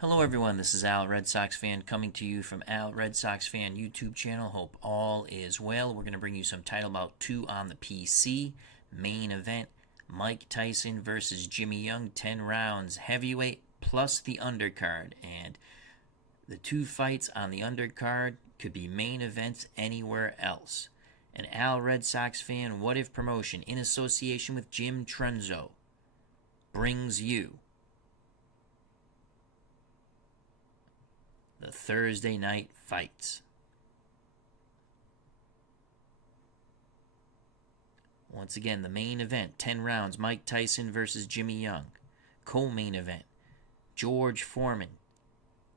Hello everyone, this is Al, Red Sox fan, coming to you from Al, Red Sox fan YouTube channel. Hope all is well. We're going to bring you some title bout 2 on the PC. Main event, Mike Tyson versus Jimmy Young, 10 rounds, heavyweight, plus the undercard. And the two fights on the undercard could be main events anywhere else. An Al, Red Sox fan What If Promotion, in association with Jim Trunzo, brings you the Thursday night fights. Once again, the main event, 10 rounds, Mike Tyson versus Jimmy Young. Co-main event, George Foreman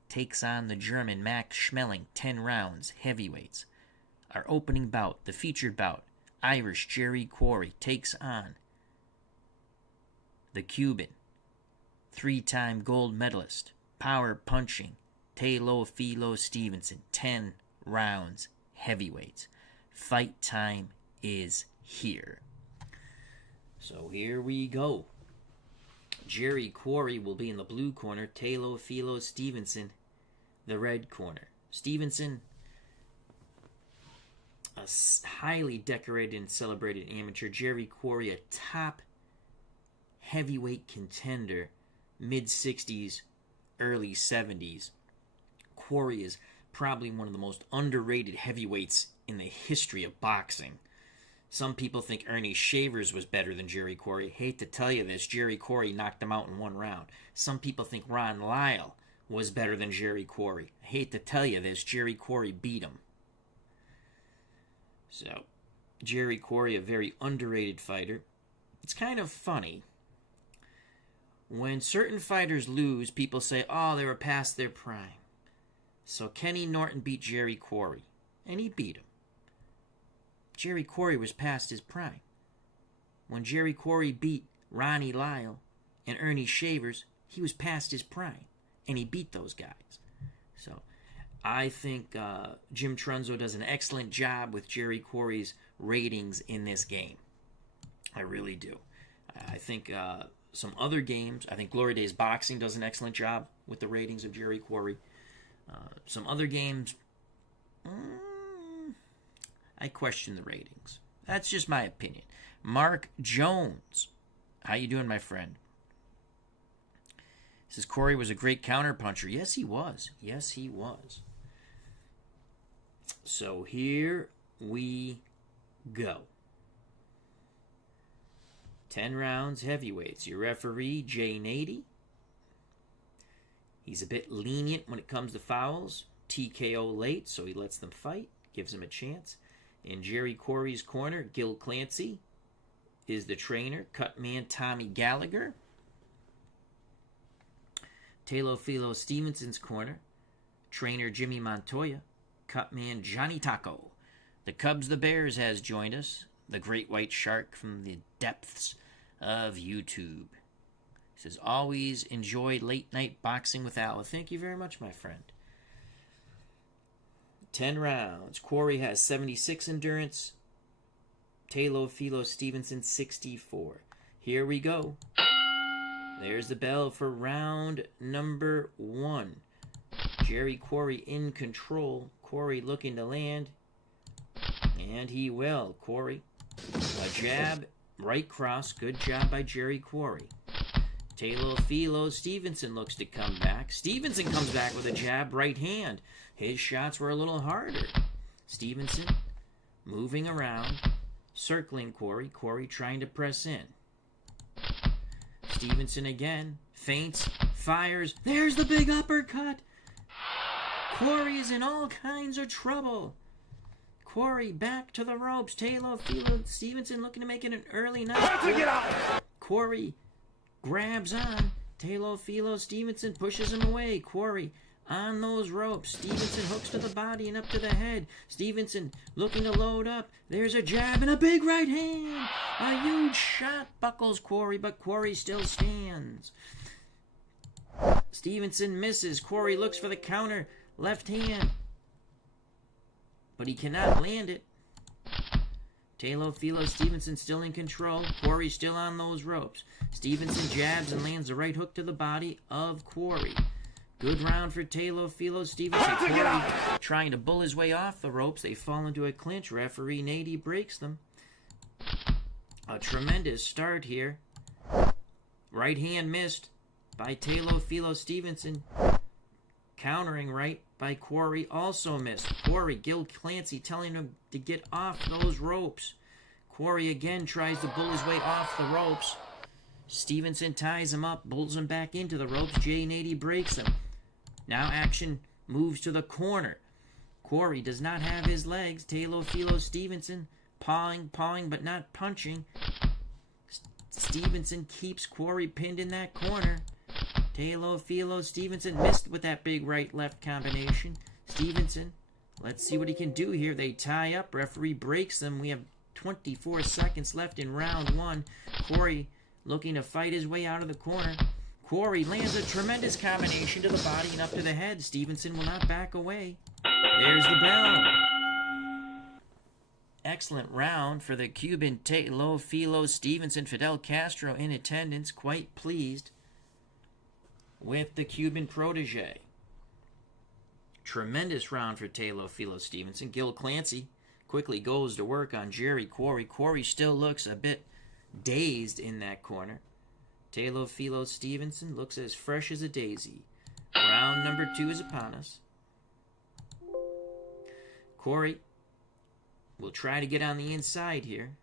takes on the German Max Schmeling, 10 rounds, heavyweights. Our opening bout, the featured bout, Irish Jerry Quarry takes on the Cuban, 3-time gold medalist, power punching, Teofilo Stevenson, 10 rounds, heavyweights. Fight time is here. So here we go. Jerry Quarry will be in the blue corner. Teofilo Stevenson, the red corner. Stevenson, a highly decorated and celebrated amateur. Jerry Quarry, a top heavyweight contender, mid-60s, early 70s. Quarry is probably one of the most underrated heavyweights in the history of boxing. Some people think Ernie Shavers was better than Jerry Quarry. Hate to tell you this, Jerry Quarry knocked him out in one round. Some people think Ron Lyle was better than Jerry Quarry. Hate to tell you this, Jerry Quarry beat him. So, Jerry Quarry, a very underrated fighter. It's kind of funny. When certain fighters lose, people say, oh, they were past their prime. So Kenny Norton beat Jerry Quarry, and he beat him. Jerry Quarry was past his prime. When Jerry Quarry beat Ronnie Lyle and Ernie Shavers, he was past his prime, and he beat those guys. So I think Jim Trunzo does an excellent job with Jerry Quarry's ratings in this game. I really do. I think some other games, I think Glory Days Boxing does an excellent job with the ratings of Jerry Quarry. Some other games, I question the ratings. That's just my opinion. Mark Jones, how you doing, my friend? Says Quarry was a great counterpuncher. Yes, he was. Yes, he was. So here we go. 10 rounds, heavyweights. Your referee, Jay Nady. He's a bit lenient when it comes to fouls. TKO late, so he lets them fight, gives him a chance. In Jerry Quarry's corner, Gil Clancy is the trainer. Cut man Tommy Gallagher. Teofilo Stevenson's corner, trainer Jimmy Montoya. Cut man Johnny Taco. The Cubs the Bears has joined us. The great white shark from the depths of YouTube. Says, always enjoy late night boxing with Al. Thank you very much, my friend. 10 rounds. Quarry has 76 endurance. Teofilo Stevenson, 64. Here we go. There's the bell for round number 1. Jerry Quarry in control. Quarry looking to land. And he will. Quarry. A jab. Right cross. Good job by Jerry Quarry. Teofilo Stevenson looks to come back. Stevenson comes back with a jab, right hand. His shots were a little harder. Stevenson moving around, circling Quarry. Quarry trying to press in. Stevenson again, feints, fires. There's the big uppercut. Quarry is in all kinds of trouble. Quarry back to the ropes. Teofilo Stevenson looking to make it an early night. Quarry grabs on. Teofilo Stevenson pushes him away. Quarry on those ropes. Stevenson hooks to the body and up to the head. Stevenson looking to load up. There's a jab and a big right hand. A huge shot buckles Quarry, but Quarry still stands. Stevenson misses. Quarry looks for the counter. Left hand. But he cannot land it. Teofilo Stevenson still in control. Quarry still on those ropes. Stevenson jabs and lands the right hook to the body of Quarry. Good round for Teofilo Stevenson. Quarry trying to bull his way off the ropes. They fall into a clinch. Referee Nady breaks them. A tremendous start here. Right hand missed by Teofilo Stevenson. Countering right by Quarry, also missed. Quarry, Gil Clancy telling him to get off those ropes. Quarry again tries to bull his way off the ropes. Stevenson ties him up, bulls him back into the ropes. Jay Nady breaks him. Now action moves to the corner. Quarry does not have his legs. Teofilo Stevenson pawing, but not punching. Stevenson keeps Quarry pinned in that corner. Teofilo Stevenson missed with that big right-left combination. Stevenson, let's see what he can do here. They tie up. Referee breaks them. We have 24 seconds left in round one. Quarry looking to fight his way out of the corner. Quarry lands a tremendous combination to the body and up to the head. Stevenson will not back away. There's the bell. Excellent round for the Cuban Teofilo Stevenson. Fidel Castro in attendance, quite pleased with the Cuban protege. Tremendous round for Teofilo Stevenson. Gil Clancy quickly goes to work on Jerry Quarry. Quarry still looks a bit dazed in that corner. Teofilo Stevenson looks as fresh as a daisy. Round number 2 is upon us. Quarry will try to get on the inside here.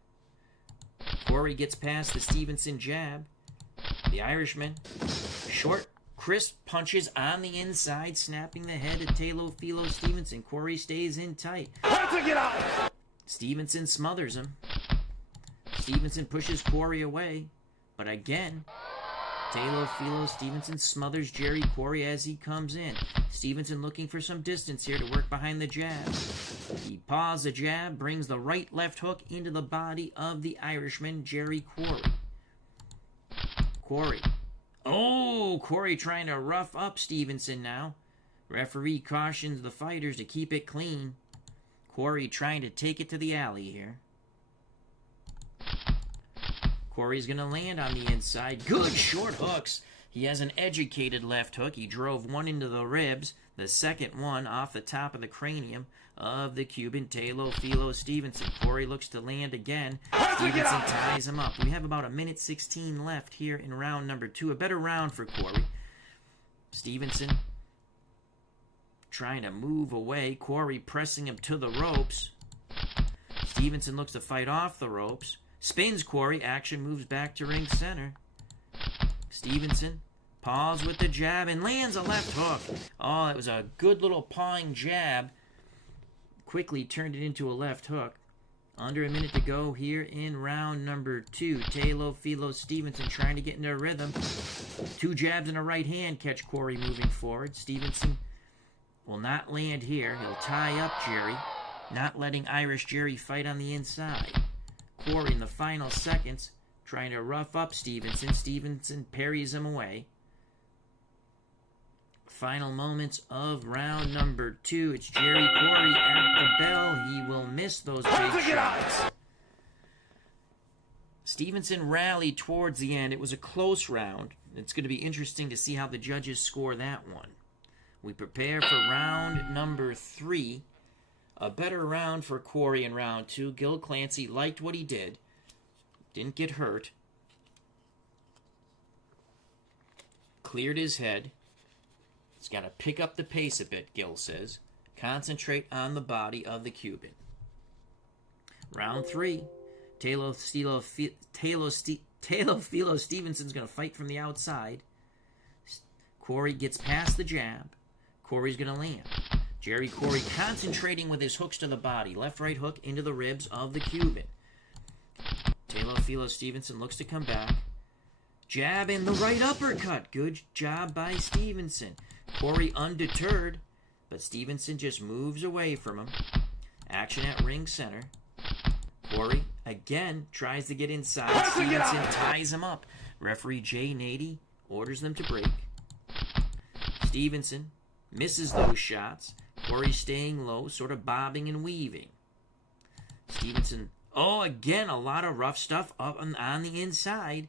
Quarry gets past the Stevenson jab. The Irishman, short, crisp punches on the inside, snapping the head of Teofilo Stevenson. Quarry stays in tight. Stevenson smothers him. Stevenson pushes Quarry away, but again, Teofilo Stevenson smothers Jerry Quarry as he comes in. Stevenson looking for some distance here to work behind the jab. He paws the jab, brings the right-left hook into the body of the Irishman, Jerry Quarry. Quarry. Oh, Quarry trying to rough up Stevenson now. Referee cautions the fighters to keep it clean. Quarry trying to take it to the alley here. Quarry's going to land on the inside. Good short hooks. He has an educated left hook. He drove one into the ribs, the second one off the top of the cranium of the Cuban Teofilo Stevenson. Quarry looks to land again. Stevenson ties him up. We have about 1:16 left here in round number 2. A better round for Quarry. Stevenson trying to move away. Quarry pressing him to the ropes. Stevenson looks to fight off the ropes. Spins Quarry. Action moves back to ring center. Stevenson paws with the jab and lands a left hook. Oh, it was a good little pawing jab. Quickly turned it into a left hook. Under a minute to go here in round number 2. Teofilo Stevenson trying to get into a rhythm. 2 jabs and a right hand catch Quarry moving forward. Stevenson will not land here. He'll tie up Jerry, not letting Irish Jerry fight on the inside. Quarry in the final seconds trying to rough up Stevenson. Stevenson parries him away. Final moments of round number 2. It's Jerry Quarry at the bell. He will miss those big shots. Stevenson rallied towards the end. It was a close round. It's going to be interesting to see how the judges score that one. We prepare for round number 3. A better round for Quarry in round 2. Gil Clancy liked what he did. Didn't get hurt. Cleared his head. He's got to pick up the pace a bit, Gil says. Concentrate on the body of the Cuban. Round 3. Teofilo Stevenson's going to fight from the outside. Quarry gets past the jab. Quarry's going to land. Jerry Quarry concentrating with his hooks to the body. Left, right hook into the ribs of the Cuban. Teofilo Stevenson looks to come back. Jab and the right uppercut. Good job by Stevenson. Quarry undeterred, but Stevenson just moves away from him. Action at ring center. Quarry again tries to get inside. Stevenson ties him up. Referee Jay Nady orders them to break. Stevenson misses those shots. Quarry staying low, sort of bobbing and weaving. Stevenson, again, a lot of rough stuff up on the inside.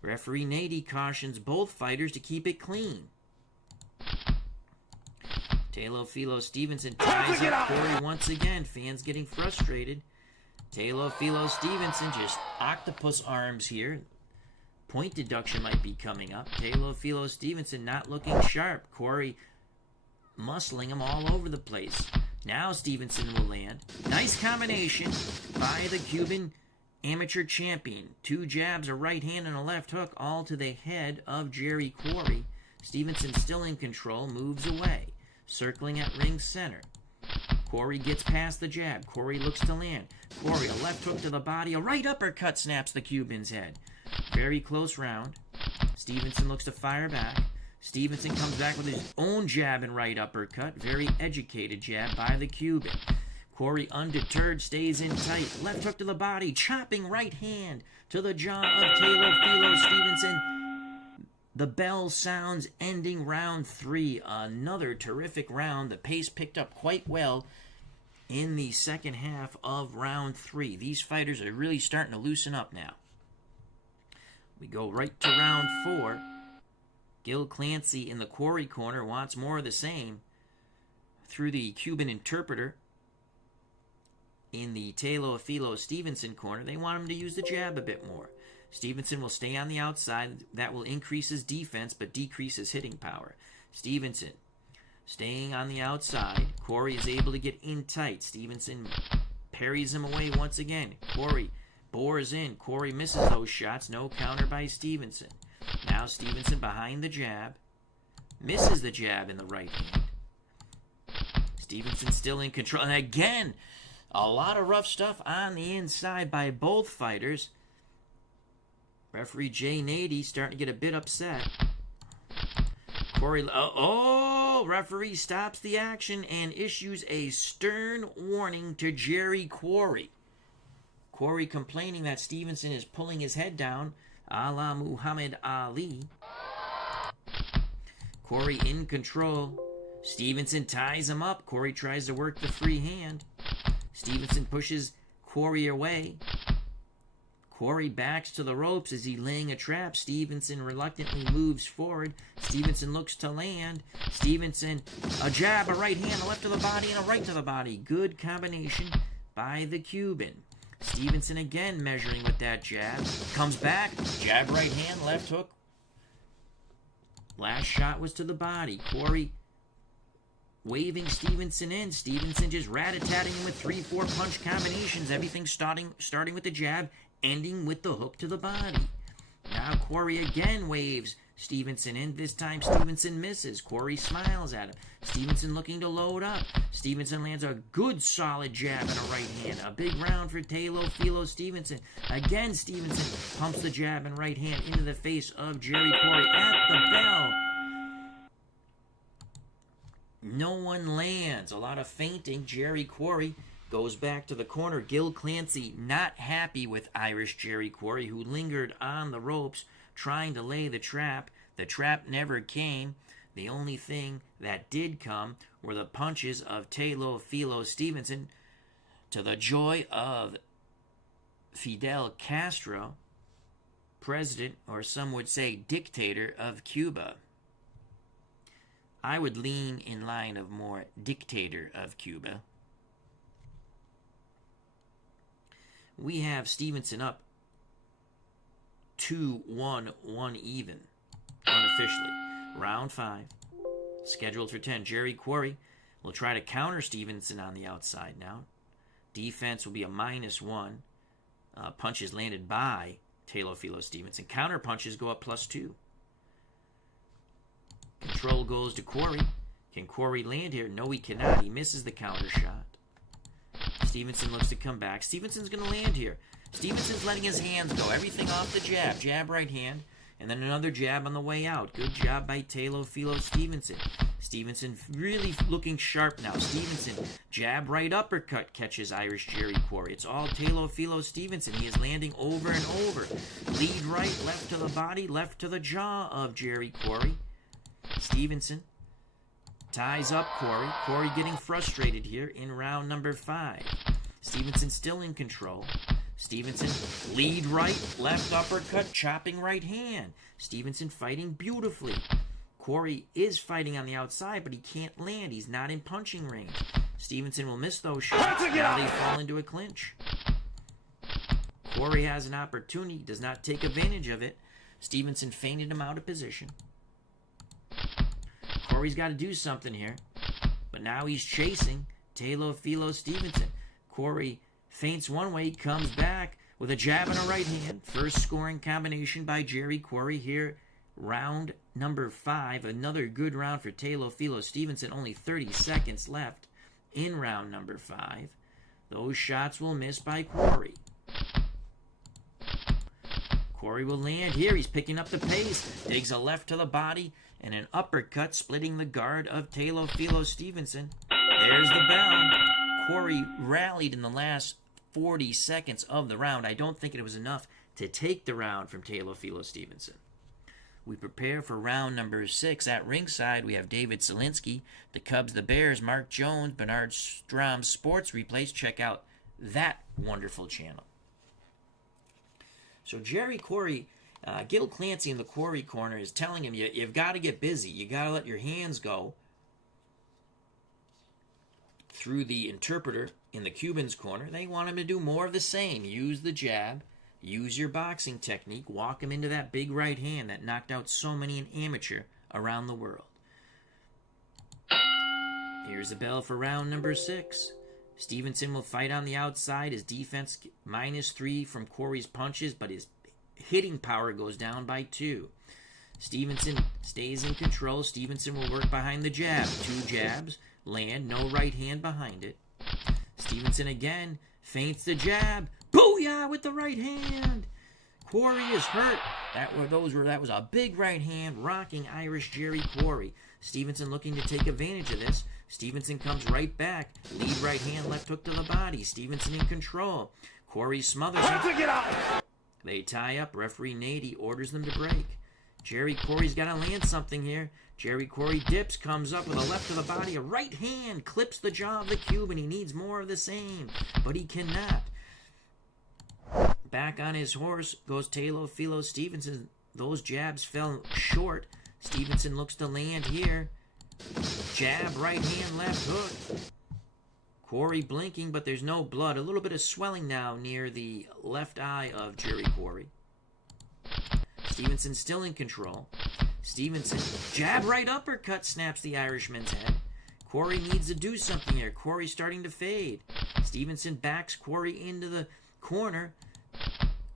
Referee Nady cautions both fighters to keep it clean. Teofilo Stevenson ties up Quarry once again. Fans getting frustrated. Teofilo Stevenson just octopus arms here. Point deduction might be coming up. Teofilo Stevenson not looking sharp. Quarry muscling him all over the place. Now Stevenson will land. Nice combination by the Cuban amateur champion. 2 jabs, a right hand and a left hook, all to the head of Jerry Quarry. Stevenson still in control, moves away. Circling at ring center. Quarry gets past the jab. Quarry looks to land. Quarry, a left hook to the body. A right uppercut snaps the Cuban's head. Very close round. Stevenson looks to fire back. Stevenson comes back with his own jab and right uppercut. Very educated jab by the Cuban. Quarry, undeterred, stays in tight. Left hook to the body. Chopping right hand to the jaw of Teofilo Stevenson. The bell sounds, ending round 3. Another terrific round. The pace picked up quite well in the second half of round 3. These fighters are really starting to loosen up now. We go right to round 4. Gil Clancy in the Quarry corner wants more of the same. Through the Cuban interpreter in the Teofilo Stevenson corner, they want him to use the jab a bit more. Stevenson will stay on the outside. That will increase his defense but decrease his hitting power. Stevenson staying on the outside. Quarry is able to get in tight. Stevenson parries him away once again. Quarry bores in. Quarry misses those shots. No counter by Stevenson. Now Stevenson behind the jab. Misses the jab in the right hand. Stevenson still in control. And again, a lot of rough stuff on the inside by both fighters. Referee Jay Nady starting to get a bit upset. Quarry, referee stops the action and issues a stern warning to Jerry Quarry. Quarry complaining that Stevenson is pulling his head down, a la Muhammad Ali. Quarry in control. Stevenson ties him up. Quarry tries to work the free hand. Stevenson pushes Quarry away. Quarry backs to the ropes. Is he laying a trap? Stevenson reluctantly moves forward. Stevenson looks to land. Stevenson, a jab, a right hand, a left to the body, and a right to the body. Good combination by the Cuban. Stevenson again measuring with that jab. Comes back. Jab, right hand, left hook. Last shot was to the body. Quarry waving Stevenson in. Stevenson just rat-a-tatting him with 3-4 punch combinations. Everything starting with the jab, ending with the hook to the body. Now Quarry again waves Stevenson in. This time Stevenson misses. Quarry smiles at him. Stevenson looking to load up. Stevenson lands a good solid jab and a right hand. A big round for Teofilo Stevenson. Again Stevenson pumps the jab and right hand into the face of Jerry Quarry at the bell. No one lands. A lot of feinting. Jerry Quarry goes back to the corner. Gil Clancy not happy with Irish Jerry Quarry, who lingered on the ropes trying to lay the trap. The trap never came. The only thing that did come were the punches of Teofilo Stevenson, to the joy of Fidel Castro, president, or some would say dictator, of Cuba. I would lean in line of more dictator of Cuba. We have Stevenson up 2-1, 1 even, unofficially. Round 5, scheduled for 10. Jerry Quarry will try to counter Stevenson on the outside now. Defense will be a -1. Punches landed by Teofilo Stevenson. Counter punches go up +2. Control goes to Quarry. Can Quarry land here? No, he cannot. He misses the counter shot. Stevenson looks to come back. Stevenson's going to land here. Stevenson's letting his hands go. Everything off the jab. Jab right hand. And then another jab on the way out. Good job by Teofilo Stevenson. Stevenson really looking sharp now. Stevenson, jab right uppercut catches Irish Jerry Quarry. It's all Teofilo Stevenson. He is landing over and over. Lead right, left to the body, left to the jaw of Jerry Quarry. Stevenson ties up Quarry. Quarry getting frustrated here in round number 5. Stevenson still in control. Stevenson, lead right, left uppercut, chopping right hand. Stevenson fighting beautifully. Quarry is fighting on the outside, but he can't land. He's not in punching range. Stevenson will miss those shots. Now they fall into a clinch. Quarry has an opportunity, does not take advantage of it. Stevenson feinted him out of position. Quarry's got to do something here. But now he's chasing Teofilo Stevenson. Quarry feints one way, comes back with a jab and a right hand. First scoring combination by Jerry Quarry here. Round number 5. Another good round for Teofilo Stevenson. Only 30 seconds left in round number 5. Those shots will miss by Quarry. Quarry will land here. He's picking up the pace. Digs a left to the body and an uppercut splitting the guard of Teofilo Stevenson. There's the bell. Quarry rallied in the last 40 seconds of the round. I don't think it was enough to take the round from Teofilo Stevenson. We prepare for round number 6. At ringside, we have David Selinsky, the Cubs, the Bears, Mark Jones, Bernard Strom Sports Replays. Check out that wonderful channel. So Jerry Quarry, Gil Clancy in the Quarry corner is telling him, you've got to get busy. You got to let your hands go. Through the interpreter in the Cuban's corner, they want him to do more of the same. Use the jab. Use your boxing technique. Walk him into that big right hand that knocked out so many an amateur around the world. Here's the bell for round number 6. Stevenson will fight on the outside. His defense -3 from Quarry's punches, but his hitting power goes down by 2. Stevenson stays in control. Stevenson will work behind the jab. 2 jabs. Land. No right hand behind it. Stevenson again feints the jab. Booyah with the right hand. Quarry is hurt. That was a big right hand rocking Irish Jerry Quarry. Stevenson looking to take advantage of this. Stevenson comes right back. Lead right hand, left hook to the body. Stevenson in control. Quarry smothers him. They tie up. Referee Nady orders them to break. Jerry Quarry's got to land something here. Jerry Quarry dips, comes up with a left to the body. A right hand clips the jaw of the Cuban. He needs more of the same, but he cannot. Back on his horse goes Teofilo Stevenson. Those jabs fell short. Stevenson looks to land here. Jab, right hand, left hook. Quarry blinking, but there's no blood. A little bit of swelling now near the left eye of Jerry Quarry. Stevenson still in control. Stevenson, jab, right uppercut, snaps the Irishman's head. Quarry needs to do something here. Quarry starting to fade. Stevenson backs Quarry into the corner.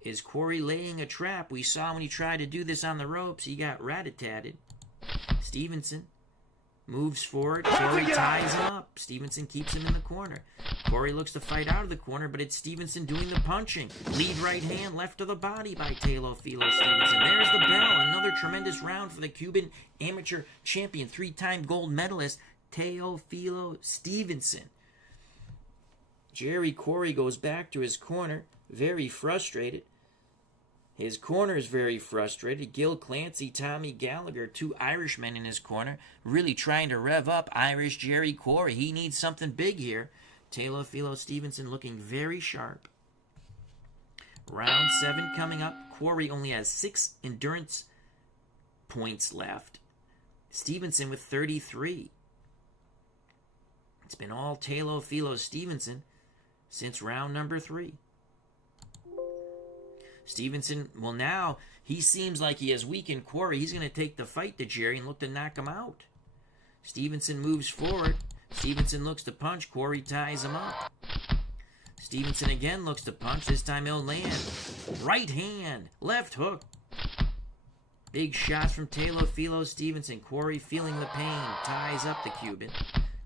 Is Quarry laying a trap? We saw when he tried to do this on the ropes, he got rat-a-tatted. Stevenson moves forward. Quarry ties him up. Stevenson keeps him in the corner. Quarry looks to fight out of the corner, but it's Stevenson doing the punching. Lead right hand, left to the body by Teofilo Stevenson. There's the bell. Another tremendous round for the Cuban amateur champion, 3-time gold medalist, Teofilo Stevenson. Jerry Quarry goes back to his corner, very frustrated. His corner is very frustrated. Gil Clancy, Tommy Gallagher, 2 Irishmen in his corner, really trying to rev up Irish Jerry Quarry. He needs something big here. Teofilo Stevenson looking very sharp. Round 7 coming up. Quarry only has 6 endurance points left. Stevenson with 33. It's been all Teofilo Stevenson since round number 3. Stevenson, well now, he seems like he has weakened Quarry. He's going to take the fight to Jerry and look to knock him out. Stevenson moves forward. Stevenson looks to punch. Quarry ties him up. Stevenson again looks to punch. This time he'll land. Right hand. Left hook. Big shots from Teofilo Stevenson. Quarry feeling the pain. Ties up the Cuban.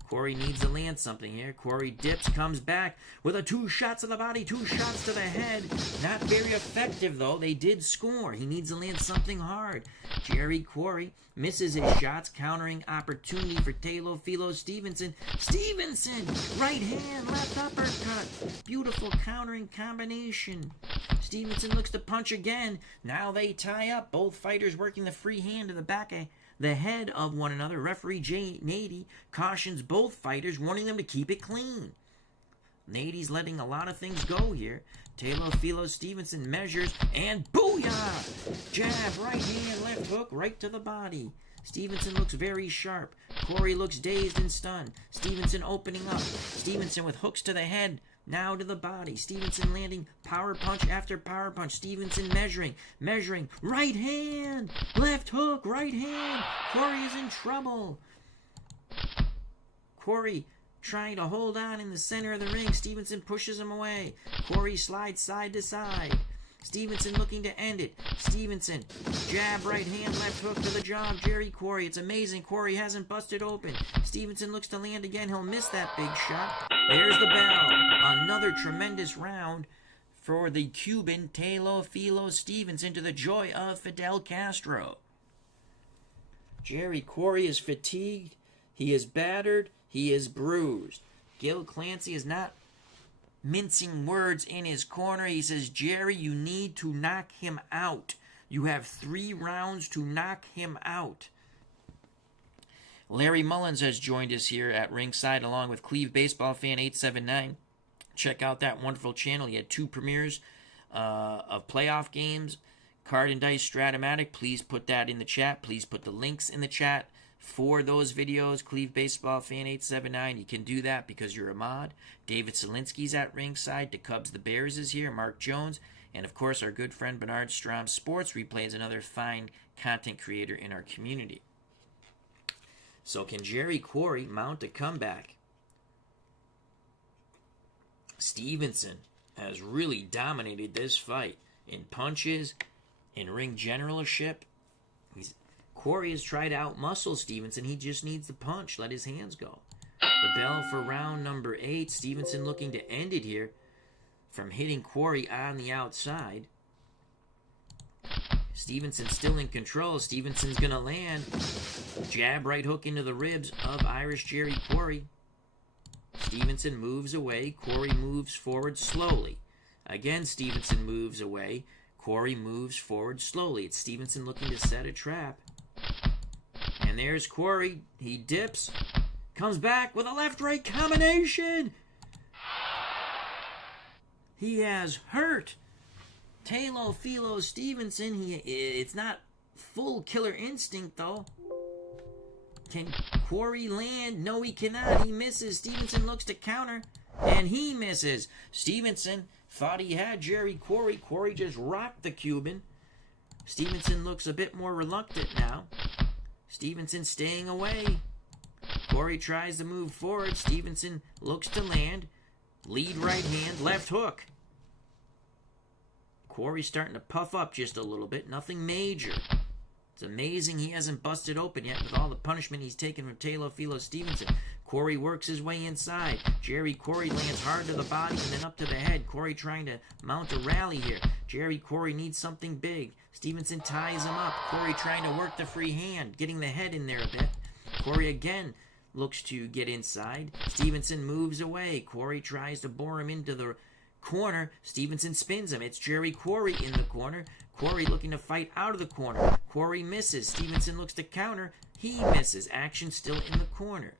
Quarry needs to land something here. Quarry dips, comes back with a 2 shots to the body, 2 shots to the head. Not very effective, though. They did score. He needs to land something hard. Jerry Quarry misses his shots, countering opportunity for Teofilo Stevenson. Stevenson! Right hand, left uppercut. Beautiful countering combination. Stevenson looks to punch again. Now they tie up. Both fighters working the free hand to the back of the head of one another. Referee Nady cautions both fighters, warning them to keep it clean. Nady's letting a lot of things go here. Teofilo Stevenson measures, and booyah! Jab, right hand, left hook, right to the body. Stevenson looks very sharp. Quarry looks dazed and stunned. Stevenson opening up. Stevenson with hooks to the head. Now to the body. Stevenson landing power punch after power punch. Stevenson measuring. Right hand. Left hook. Right hand. Quarry is in trouble. Quarry trying to hold on in the center of the ring. Stevenson pushes him away. Quarry slides side to side. Stevenson looking to end it. Stevenson, jab, right hand, left hook to the jaw of Jerry Quarry. It's amazing. Quarry hasn't busted open. Stevenson looks to land again. He'll miss that big shot. There's the bell. Another tremendous round for the Cuban Teofilo Stevenson, to the joy of Fidel Castro. Jerry Quarry is fatigued. He is battered. He is bruised. Gil Clancy is not mincing words in his corner. He says, Jerry, you need to knock him out. You have 3 rounds to knock him out. Larry Mullins has joined us here at ringside, along with Cleve Baseball Fan 879. Check out that wonderful channel. He had 2 premieres of playoff games. Card and Dice Stratomatic. Please put that in the chat. Please put the links in the chat for those videos. Cleve Baseball Fan 879. You can do that because you're a mod. David Solinsky's at ringside. The Cubs, the Bears is here. Mark Jones. And, of course, our good friend Bernard Strom Sports Replay is another fine content creator in our community. So can Jerry Quarry mount a comeback? Stevenson has really dominated this fight in punches, in ring generalship. Quarry has tried to outmuscle Stevenson. He just needs the punch. Let his hands go. The bell for round number 8. Stevenson looking to end it here from hitting Quarry on the outside. Stevenson still in control. Stevenson's going to land. Jab, right hook into the ribs of Irish Jerry Quarry. Stevenson moves away. Quarry moves forward slowly. Again, Stevenson moves away. Quarry moves forward slowly. It's Stevenson looking to set a trap. And there's Quarry. He dips. Comes back with a left-right combination. He has hurt Teofilo Stevenson. It's not full killer instinct, though. Can Quarry land? No, he cannot. He misses. Stevenson looks to counter, and he misses. Stevenson thought he had Jerry Quarry. Quarry just rocked the Cuban. Stevenson looks a bit more reluctant now. Stevenson staying away. Quarry tries to move forward. Stevenson looks to land. Lead right hand, left hook. Quarry starting to puff up just a little bit. Nothing major. It's amazing he hasn't busted open yet with all the punishment he's taken from Teofilo Stevenson. Quarry works his way inside. Jerry Quarry lands hard to the body and then up to the head. Quarry trying to mount a rally here. Jerry Quarry needs something big. Stevenson ties him up. Quarry trying to work the free hand, getting the head in there a bit. Quarry again looks to get inside. Stevenson moves away. Quarry tries to bore him into the corner. Stevenson spins him. It's Jerry Quarry in the corner. Quarry looking to fight out of the corner. Quarry misses. Stevenson looks to counter. He misses. Action still in the corner.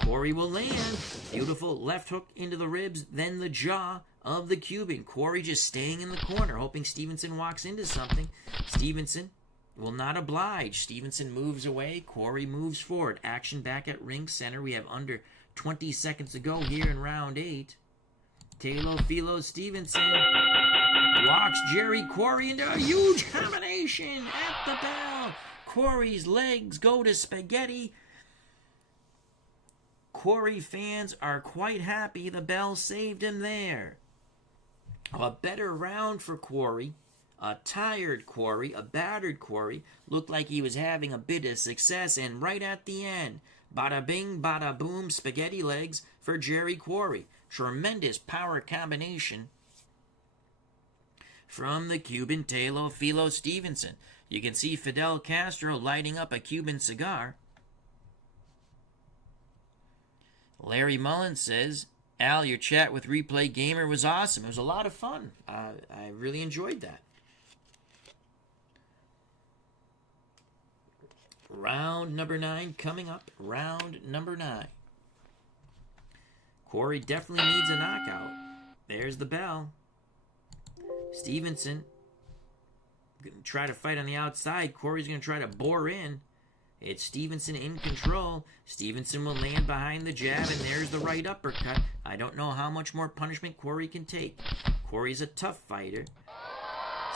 Quarry will land. Beautiful left hook into the ribs, then the jaw of the Cuban. Quarry just staying in the corner, hoping Stevenson walks into something. Stevenson will not oblige. Stevenson moves away. Quarry moves forward. Action back at ring center. We have under 20 seconds to go here in round 8. Teofilo Stevenson walks Jerry Quarry into a huge combination at the bell. Quarry's legs go to spaghetti. Quarry fans are quite happy the bell saved him there. A better round for Quarry. A tired Quarry, a battered Quarry, looked like he was having a bit of success, and right at the end, bada bing, bada boom, spaghetti legs for Jerry Quarry. Tremendous power combination from the Cuban Teofilo Stevenson. You can see Fidel Castro lighting up a Cuban cigar. Larry Mullins says, Al, your chat with Replay Gamer was awesome. It was a lot of fun. I really enjoyed that. Round number 9 coming up. Round number 9. Quarry definitely needs a knockout. There's the bell. Stevenson try to fight on the outside. Quarry's going to try to bore in. It's Stevenson in control. Stevenson will land behind the jab, and there's the right uppercut. I don't know how much more punishment Quarry can take. Quarry's a tough fighter.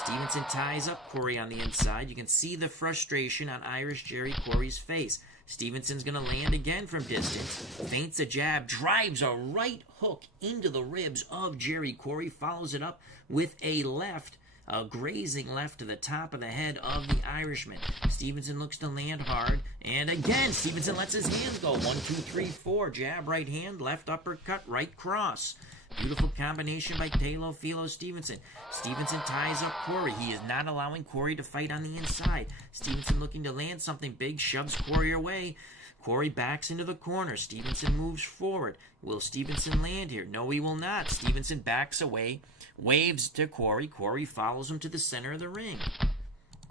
Stevenson ties up Quarry on the inside. You can see the frustration on Irish Jerry Quarry's face. Stevenson's going to land again from distance. Feints a jab, drives a right hook into the ribs of Jerry Quarry. Follows it up with a left. A grazing left to the top of the head of the Irishman. Stevenson looks to land hard. And again, Stevenson lets his hands go. 1, 2, 3, 4. Jab, right hand, left uppercut, right cross. Beautiful combination by Teofilo Stevenson. Stevenson ties up Quarry. He is not allowing Quarry to fight on the inside. Stevenson looking to land something big, shoves Quarry away. Quarry backs into the corner. Stevenson moves forward. Will Stevenson land here? No, he will not. Stevenson backs away, waves to Quarry. Quarry follows him to the center of the ring.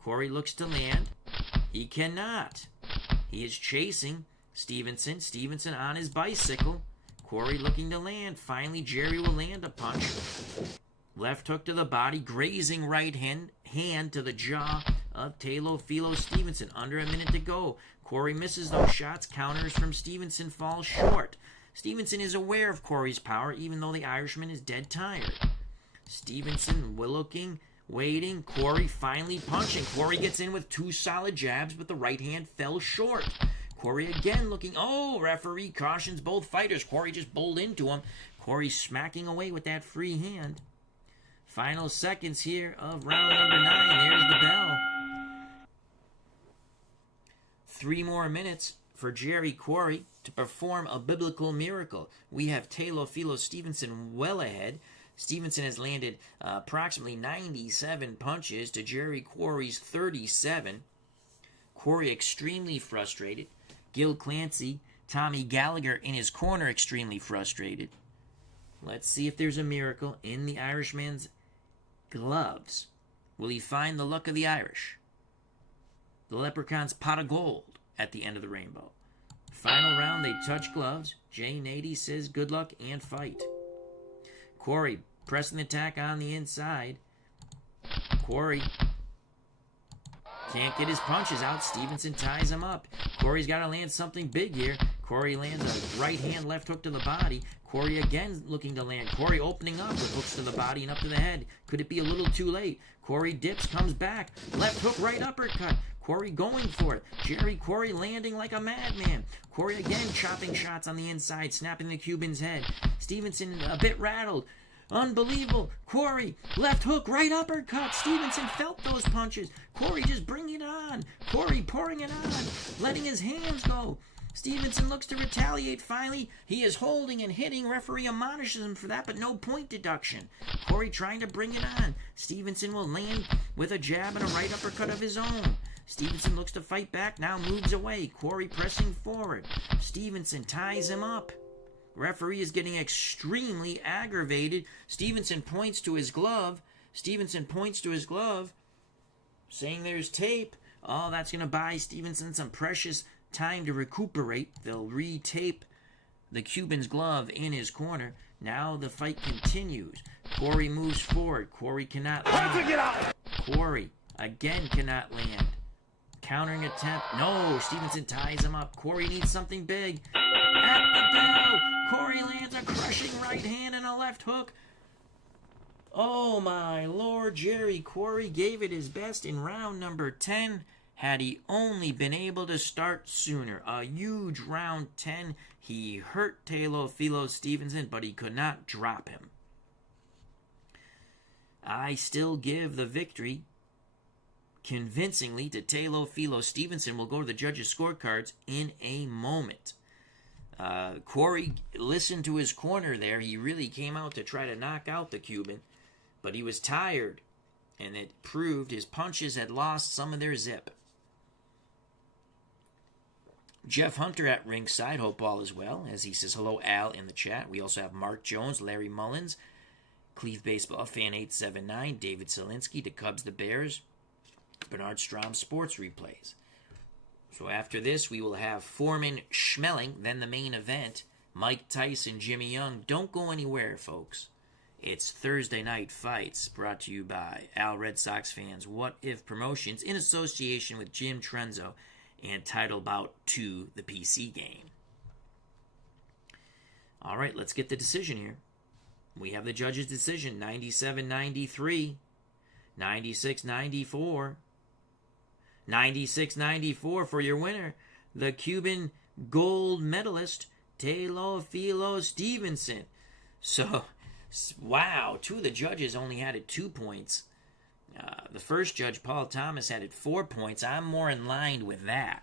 Quarry looks to land. He cannot. He is chasing Stevenson. Stevenson on his bicycle. Quarry looking to land. Finally, Jerry will land a punch. Left hook to the body, grazing right hand to the jaw of Teofilo Stevenson. Under a minute to go. Quarry misses those shots. Counters from Stevenson fall short. Stevenson is aware of Quarry's power, even though the Irishman is dead tired. Stevenson looking, waiting. Quarry finally punching. Quarry gets in with 2 solid jabs, but the right hand fell short. Quarry again looking. Oh, referee cautions both fighters. Quarry just bowled into him. Quarry smacking away with that free hand. Final seconds here of round number 9. There's the bell. 3 more minutes for Jerry Quarry to perform a biblical miracle. We have Teofilo Stevenson well ahead. Stevenson has landed approximately 97 punches to Jerry Quarry's 37. Quarry extremely frustrated. Gil Clancy, Tommy Gallagher in his corner extremely frustrated. Let's see if there's a miracle in the Irishman's gloves. Will he find the luck of the Irish? The Leprechaun's pot of gold at the end of the rainbow. Final round, they touch gloves. Jay Nady says good luck and fight. Quarry pressing the attack on the inside. Quarry can't get his punches out. Stevenson ties him up. Quarry's got to land something big here. Quarry lands a right hand left hook to the body. Quarry again looking to land. Quarry opening up with hooks to the body and up to the head. Could it be a little too late? Quarry dips, comes back. Left hook, right uppercut. Quarry going for it. Jerry Quarry landing like a madman. Quarry again chopping shots on the inside, snapping the Cuban's head. Stevenson a bit rattled. Unbelievable. Quarry, left hook, right uppercut. Stevenson felt those punches. Quarry just bringing it on. Quarry pouring it on, letting his hands go. Stevenson looks to retaliate finally. He is holding and hitting. Referee admonishes him for that, but no point deduction. Quarry trying to bring it on. Stevenson will land with a jab and a right uppercut of his own. Stevenson looks to fight back, now moves away. Quarry pressing forward. Stevenson ties him up. Referee is getting extremely aggravated. Stevenson points to his glove. Saying there's tape. Oh, that's going to buy Stevenson some precious time to recuperate. They'll re-tape the Cuban's glove in his corner. Now the fight continues. Quarry moves forward. Quarry cannot land. Quarry again cannot land. Countering attempt. No, Stevenson ties him up. Quarry needs something big. At the bell. Quarry lands a crushing right hand and a left hook. Oh my Lord, Jerry Quarry gave it his best in round number 10. Had he only been able to start sooner. A huge round 10. He hurt Teofilo Stevenson, but he could not drop him. I still give the victory convincingly to Teofilo Stevenson. We'll go to the judges' scorecards in a moment. Quarry listened to his corner there. He really came out to try to knock out the Cuban, but he was tired, and it proved his punches had lost some of their zip. Jeff Hunter at ringside, hope all is well, as he says hello, Al, in the chat. We also have Mark Jones, Larry Mullins, Cleve Baseball Fan 879, David Zielinski, the Cubs, the Bears, Bernard Strom Sports Replays. So after this, we will have Foreman, Schmeling, then the main event, Mike Tyson, Jimmy Young. Don't go anywhere, folks. It's Thursday Night Fights, brought to you by RedSoxFan What If Promotions in association with Jim Trunzo and title Bout 2, the PC game. All right, let's get the decision here. We have the judge's decision, 97-93, 96-94, 96-94 for your winner, the Cuban gold medalist, Teofilo Stevenson. So, wow, two of the judges only added 2 points. The first judge, Paul Thomas, added 4 points. I'm more in line with that.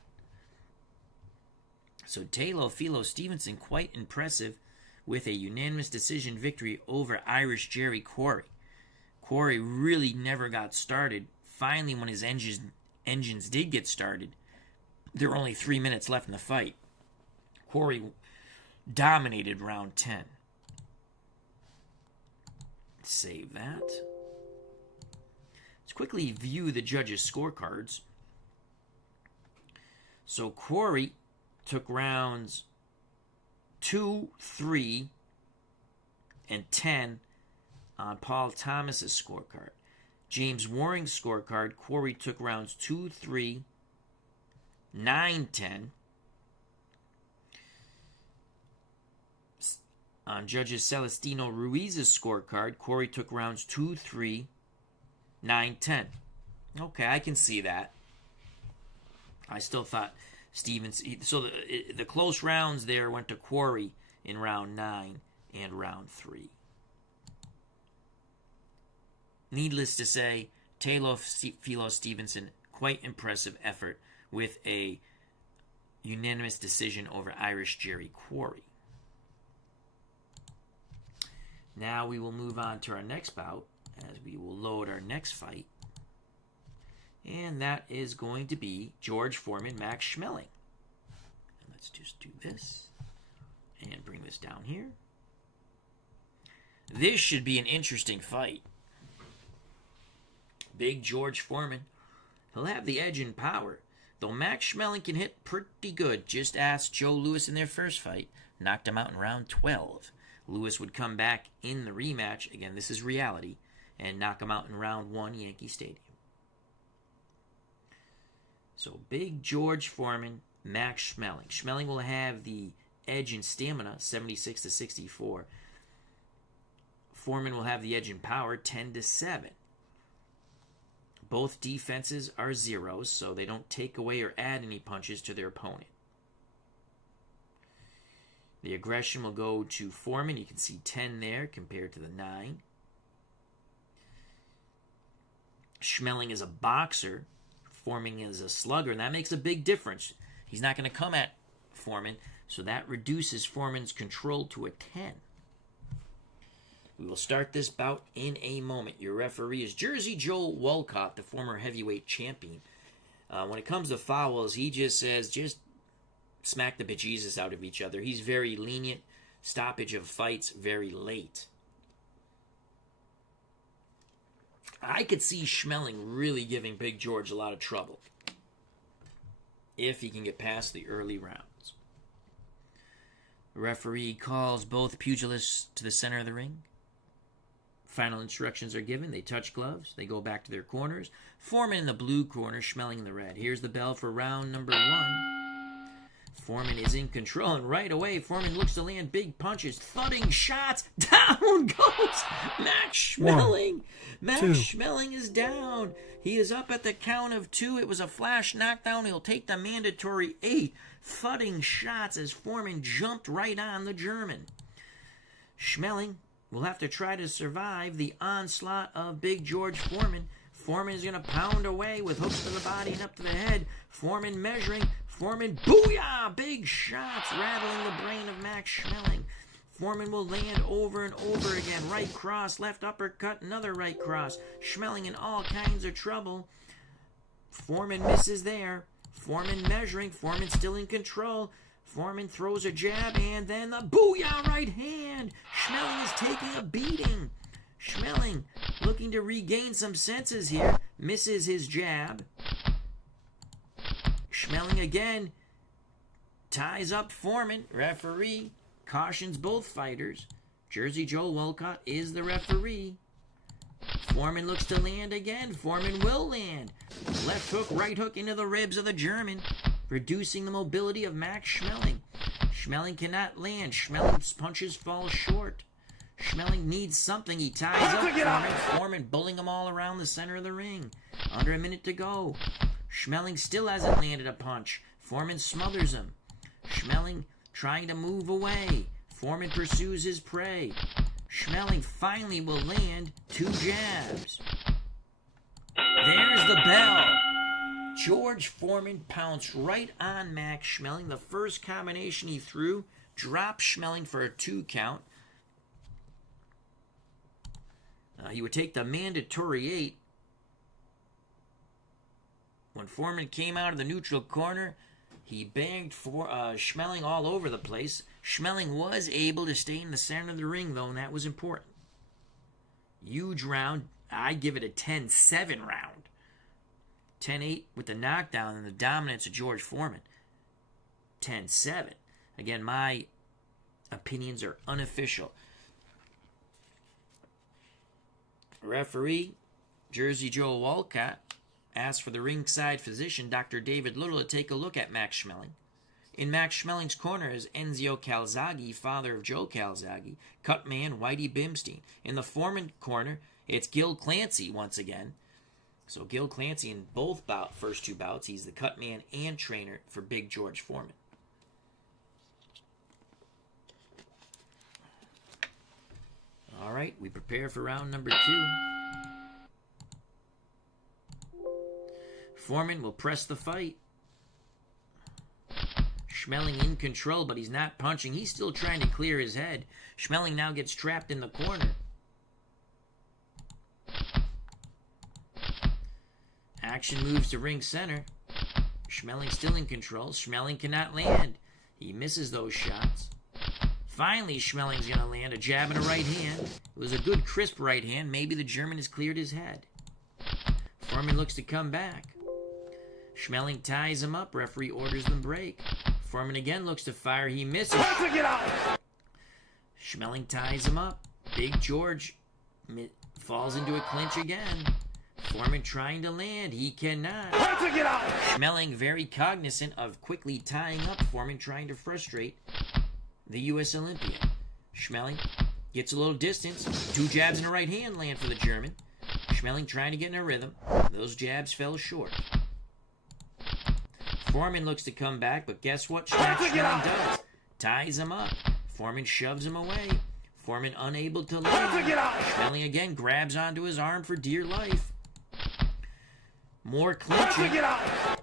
So Teofilo Stevenson, quite impressive with a unanimous decision victory over Irish Jerry Quarry. Quarry really never got started. Finally, when his engines did get started, there were only 3 minutes left in the fight. Quarry dominated round 10. Save that. Let's quickly view the judges' scorecards. So Quarry took rounds 2, 3, and 10 on Paul Thomas's scorecard. James Waring's scorecard, Quarry took rounds 2, 3, 9, 10. On Judges Celestino Ruiz's scorecard, Quarry took rounds 2, 3, 9, 10. Okay, I can see that. I still thought Stevenson... So the close rounds there went to Quarry in round 9 and round 3. Needless to say, Teofilo Stevenson, quite impressive effort with a unanimous decision over Irish Jerry Quarry. Now we will move on to our next bout as we will load our next fight. And that is going to be George Foreman, Max Schmeling. And let's just do this and bring this down here. This should be an interesting fight. Big George Foreman, he'll have the edge in power. Though Max Schmeling can hit pretty good. Just ask Joe Louis in their first fight. Knocked him out in round 12. Lewis would come back in the rematch, again, this is reality, and knock him out in round 1, Yankee Stadium. So, Big George Foreman, Max Schmeling. Schmeling will have the edge in stamina, 76-64. Foreman will have the edge in power, 10-7. Both defenses are zeros, so they don't take away or add any punches to their opponent. The aggression will go to Foreman. You can see 10 there compared to the 9. Schmeling is a boxer. Foreman is a slugger, and that makes a big difference. He's not going to come at Foreman, so that reduces Foreman's control to a 10. We will start this bout in a moment. Your referee is Jersey Joe Walcott, the former heavyweight champion. When it comes to fouls, he just says, just smack the bejesus out of each other. He's very lenient. Stoppage of fights very late. I could see Schmeling really giving Big George a lot of trouble if he can get past the early rounds. The referee calls both pugilists to the center of the ring. Final instructions are given. They touch gloves. They go back to their corners. Foreman in the blue corner, Schmeling in the red. Here's the bell for round number 1. Foreman is in control, and right away, Foreman looks to land big punches, thudding shots. Down goes Max Schmeling. Max Schmeling is down. He is up at the count of 2. It was a flash knockdown. He'll take the mandatory 8. Thudding shots as Foreman jumped right on the German. Schmeling will have to try to survive the onslaught of Big George Foreman. Foreman is going to pound away with hooks to the body and up to the head. Foreman measuring. Foreman, booyah! Big shots rattling the brain of Max Schmeling. Foreman will land over and over again. Right cross, left uppercut, another right cross. Schmeling in all kinds of trouble. Foreman misses there. Foreman measuring. Foreman still in control. Foreman throws a jab and then the booyah right hand. Schmeling is taking a beating. Schmeling looking to regain some senses here. Misses his jab. Schmeling again ties up Foreman. Referee cautions both fighters. Jersey Joe Walcott is the referee. Foreman looks to land again. Foreman will land. Left hook, right hook into the ribs of the German, reducing the mobility of Max Schmeling. Schmeling cannot land. Schmeling's punches fall short. Schmeling needs something. He ties up Foreman. Foreman bullying him all around the center of the ring. Under a minute to go. Schmeling still hasn't landed a punch. Foreman smothers him. Schmeling trying to move away. Foreman pursues his prey. Schmeling finally will land 2 jabs. There's the bell. George Foreman pounced right on Max Schmeling. The first combination he threw dropped Schmeling for a 2 count. He would take the mandatory 8. When Foreman came out of the neutral corner, he banged Schmeling all over the place. Schmeling was able to stay in the center of the ring, though, and that was important. Huge round. I give it a 10-7 round. 10-8 with the knockdown and the dominance of George Foreman. 10-7. Again, my opinions are unofficial. Referee, Jersey Joe Walcott, asked for the ringside physician, Dr. David Little, to take a look at Max Schmeling. In Max Schmeling's corner is Enzio Calzaghe, father of Joe Calzaghe, cut man Whitey Bimstein. In the Foreman corner, it's Gil Clancy once again. So Gil Clancy in both first 2 bouts, he's the cut man and trainer for Big George Foreman. All right, we prepare for round number 2. Foreman will press the fight. Schmeling in control, but he's not punching. He's still trying to clear his head. Schmeling now gets trapped in the corner. Action moves to ring center. Schmeling still in control. Schmeling cannot land. He misses those shots. Finally, Schmeling's going to land a jab and a right hand. It was a good, crisp right hand. Maybe the German has cleared his head. Foreman looks to come back. Schmeling ties him up. Referee orders them break. Foreman again looks to fire. He misses. Schmeling ties him up. Big George falls into a clinch again. Foreman trying to land. He cannot. Schmeling very cognizant of quickly tying up Foreman, trying to frustrate the U.S. Olympian. Schmeling gets a little distance. 2 jabs and a right hand land for the German. Schmeling trying to get in a rhythm. Those jabs fell short. Foreman looks to come back, but guess what Schmeling does? Ties him up. Foreman shoves him away. Foreman unable to land. Schmeling again grabs onto his arm for dear life. More clinching. A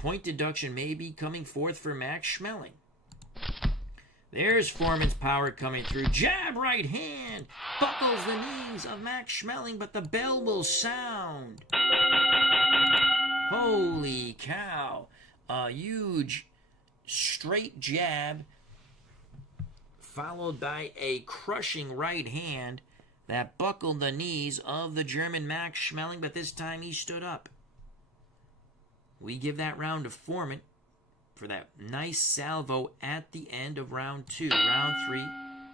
point deduction may be coming forth for Max Schmeling. There's Foreman's power coming through. Jab right hand. Buckles the knees of Max Schmeling, but the bell will sound. Holy cow. A huge straight jab followed by a crushing right hand that buckled the knees of the German Max Schmeling, but this time he stood up. We give that round to Foreman for that nice salvo at the end of round 2. Round 3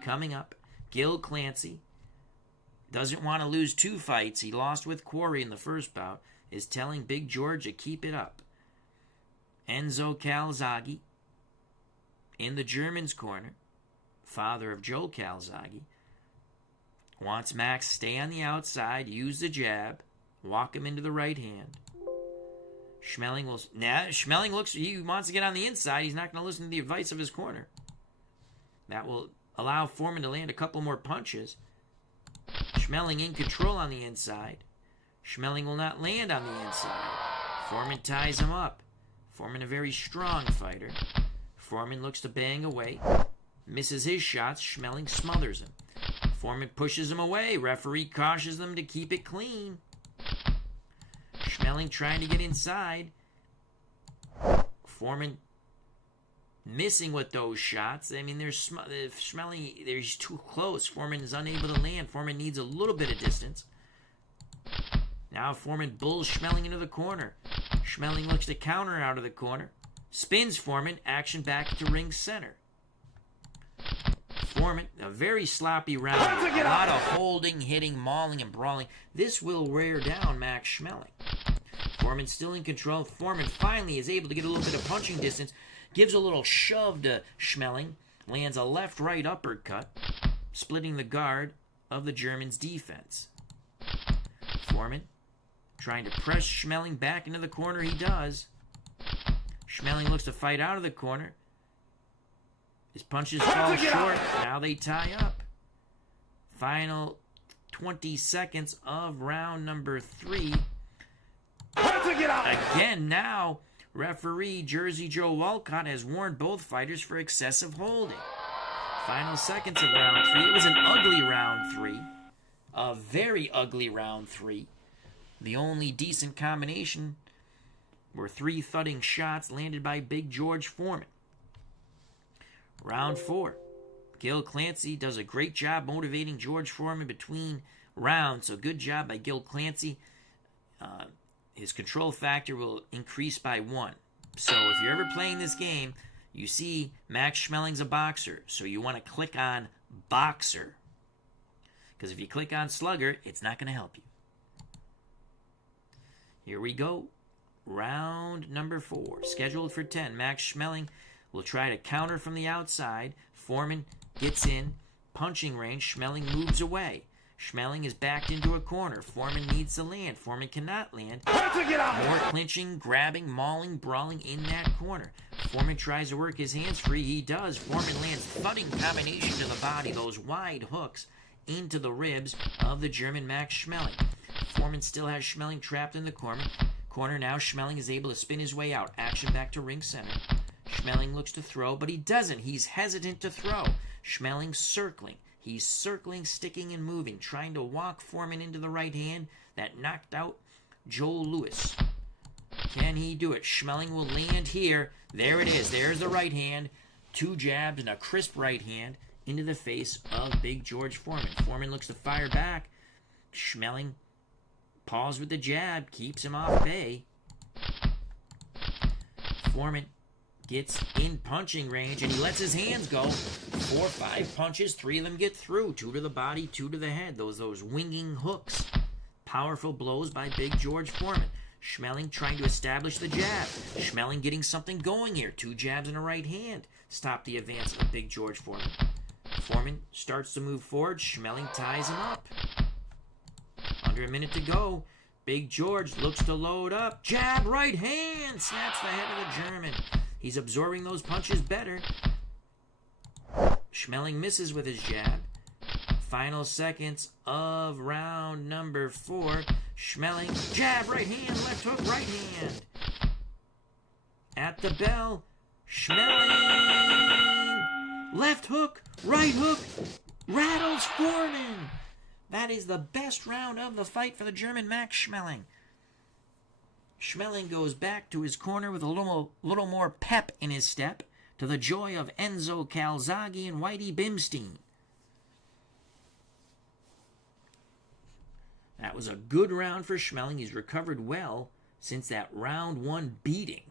coming up. Gil Clancy doesn't want to lose 2 fights. He lost with Quarry in the first bout. Is telling Big George to keep it up. Enzo Calzaghe in the German's corner, father of Joe Calzaghe, wants Max stay on the outside, use the jab, walk him into the right hand. Schmeling looks, he wants to get on the inside. He's not going to listen to the advice of his corner. That will allow Foreman to land a couple more punches. Schmeling in control on the inside. Schmeling will not land on the inside. Foreman ties him up. Foreman a very strong fighter. Foreman looks to bang away. Misses his shots. Schmeling smothers him. Foreman pushes him away. Referee cautions them to keep it clean. Schmeling trying to get inside. Foreman missing with those shots. I mean, there's Schmeling, there's too close. Foreman is unable to land. Foreman needs a little bit of distance. Now Foreman bulls Schmeling into the corner. Schmeling looks to counter out of the corner. Spins Foreman. Action back to ring center. Foreman, a very sloppy round. A lot of holding, hitting, mauling, and brawling. This will wear down Max Schmeling. Foreman still in control. Foreman finally is able to get a little bit of punching distance. Gives a little shove to Schmeling. Lands a left-right uppercut, splitting the guard of the German's defense. Foreman trying to press Schmeling back into the corner. He does. Schmeling looks to fight out of the corner. His punches fall short. Now they tie up. Final 20 seconds of round number 3. Again, now, referee Jersey Joe Walcott has warned both fighters for excessive holding. Final seconds of round 3. It was an ugly round 3. A very ugly round 3. The only decent combination were 3 thudding shots landed by Big George Foreman. Round 4. Gil Clancy does a great job motivating George Foreman between rounds. So good job by Gil Clancy. His control factor will increase by 1. So if you're ever playing this game, you see Max Schmeling's a boxer. So you want to click on boxer. Because if you click on slugger, it's not going to help you. Here we go. Round number 4. Scheduled for 10. Max Schmeling will try to counter from the outside. Foreman gets in. Punching range. Schmeling moves away. Schmeling is backed into a corner. Foreman needs to land. Foreman cannot land. More clinching, grabbing, mauling, brawling in that corner. Foreman tries to work his hands free. He does. Foreman lands thudding combination to the body. Those wide hooks into the ribs of the German Max Schmeling. Foreman still has Schmeling trapped in the corner. Now Schmeling is able to spin his way out. Action back to ring center. Schmeling looks to throw, but he doesn't. He's hesitant to throw. Schmeling circling. He's circling, sticking, and moving, trying to walk Foreman into the right hand that knocked out Joel Lewis. Can he do it? Schmeling will land here. There it is. There's the right hand. 2 jabs and a crisp right hand into the face of Big George Foreman. Foreman looks to fire back. Schmeling paws with the jab, keeps him off bay. Foreman gets in punching range, and he lets his hands go. 4 or 5 punches, 3 of them get through. 2 to the body, 2 to the head. Those winging hooks. Powerful blows by Big George Foreman. Schmeling trying to establish the jab. Schmeling getting something going here. 2 jabs and a right hand. Stop the advance of Big George Foreman. Foreman starts to move forward. Schmeling ties him up. Under a minute to go. Big George looks to load up. Jab, right hand. Snaps the head of the German. He's absorbing those punches better. Schmeling misses with his jab. Final seconds of round number 4. Schmeling, jab, right hand, left hook, right hand. At the bell, Schmeling, left hook, right hook, rattles Foreman. That is the best round of the fight for the German Max Schmeling. Schmeling goes back to his corner with a little more pep in his step, to the joy of Enzo Calzaghe and Whitey Bimstein. That was a good round for Schmeling. He's recovered well since that round 1 beating.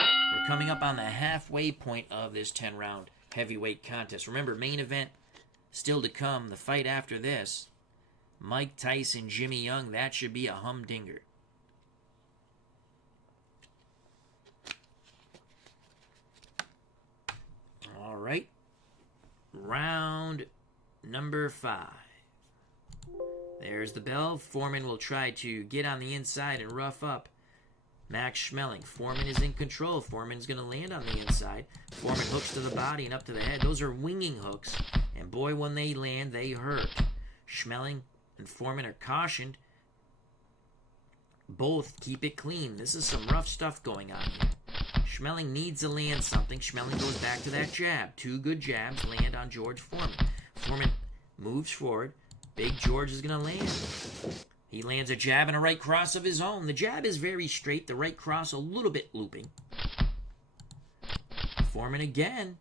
We're coming up on the halfway point of this 10-round heavyweight contest. Remember, main event still to come. The fight after this, Mike Tyson, Jimmy Young. That should be a humdinger. All right. Round number 5. There's the bell. Foreman will try to get on the inside and rough up Max Schmeling. Foreman is in control. Foreman's going to land on the inside. Foreman hooks to the body and up to the head. Those are winging hooks. And boy, when they land, they hurt. Schmeling and Foreman are cautioned. Both keep it clean. This is some rough stuff going on here. Schmeling needs to land something. Schmeling goes back to that jab. 2 good jabs land on George Foreman. Foreman moves forward. Big George is going to land. He lands a jab and a right cross of his own. The jab is very straight. The right cross a little bit looping. Foreman again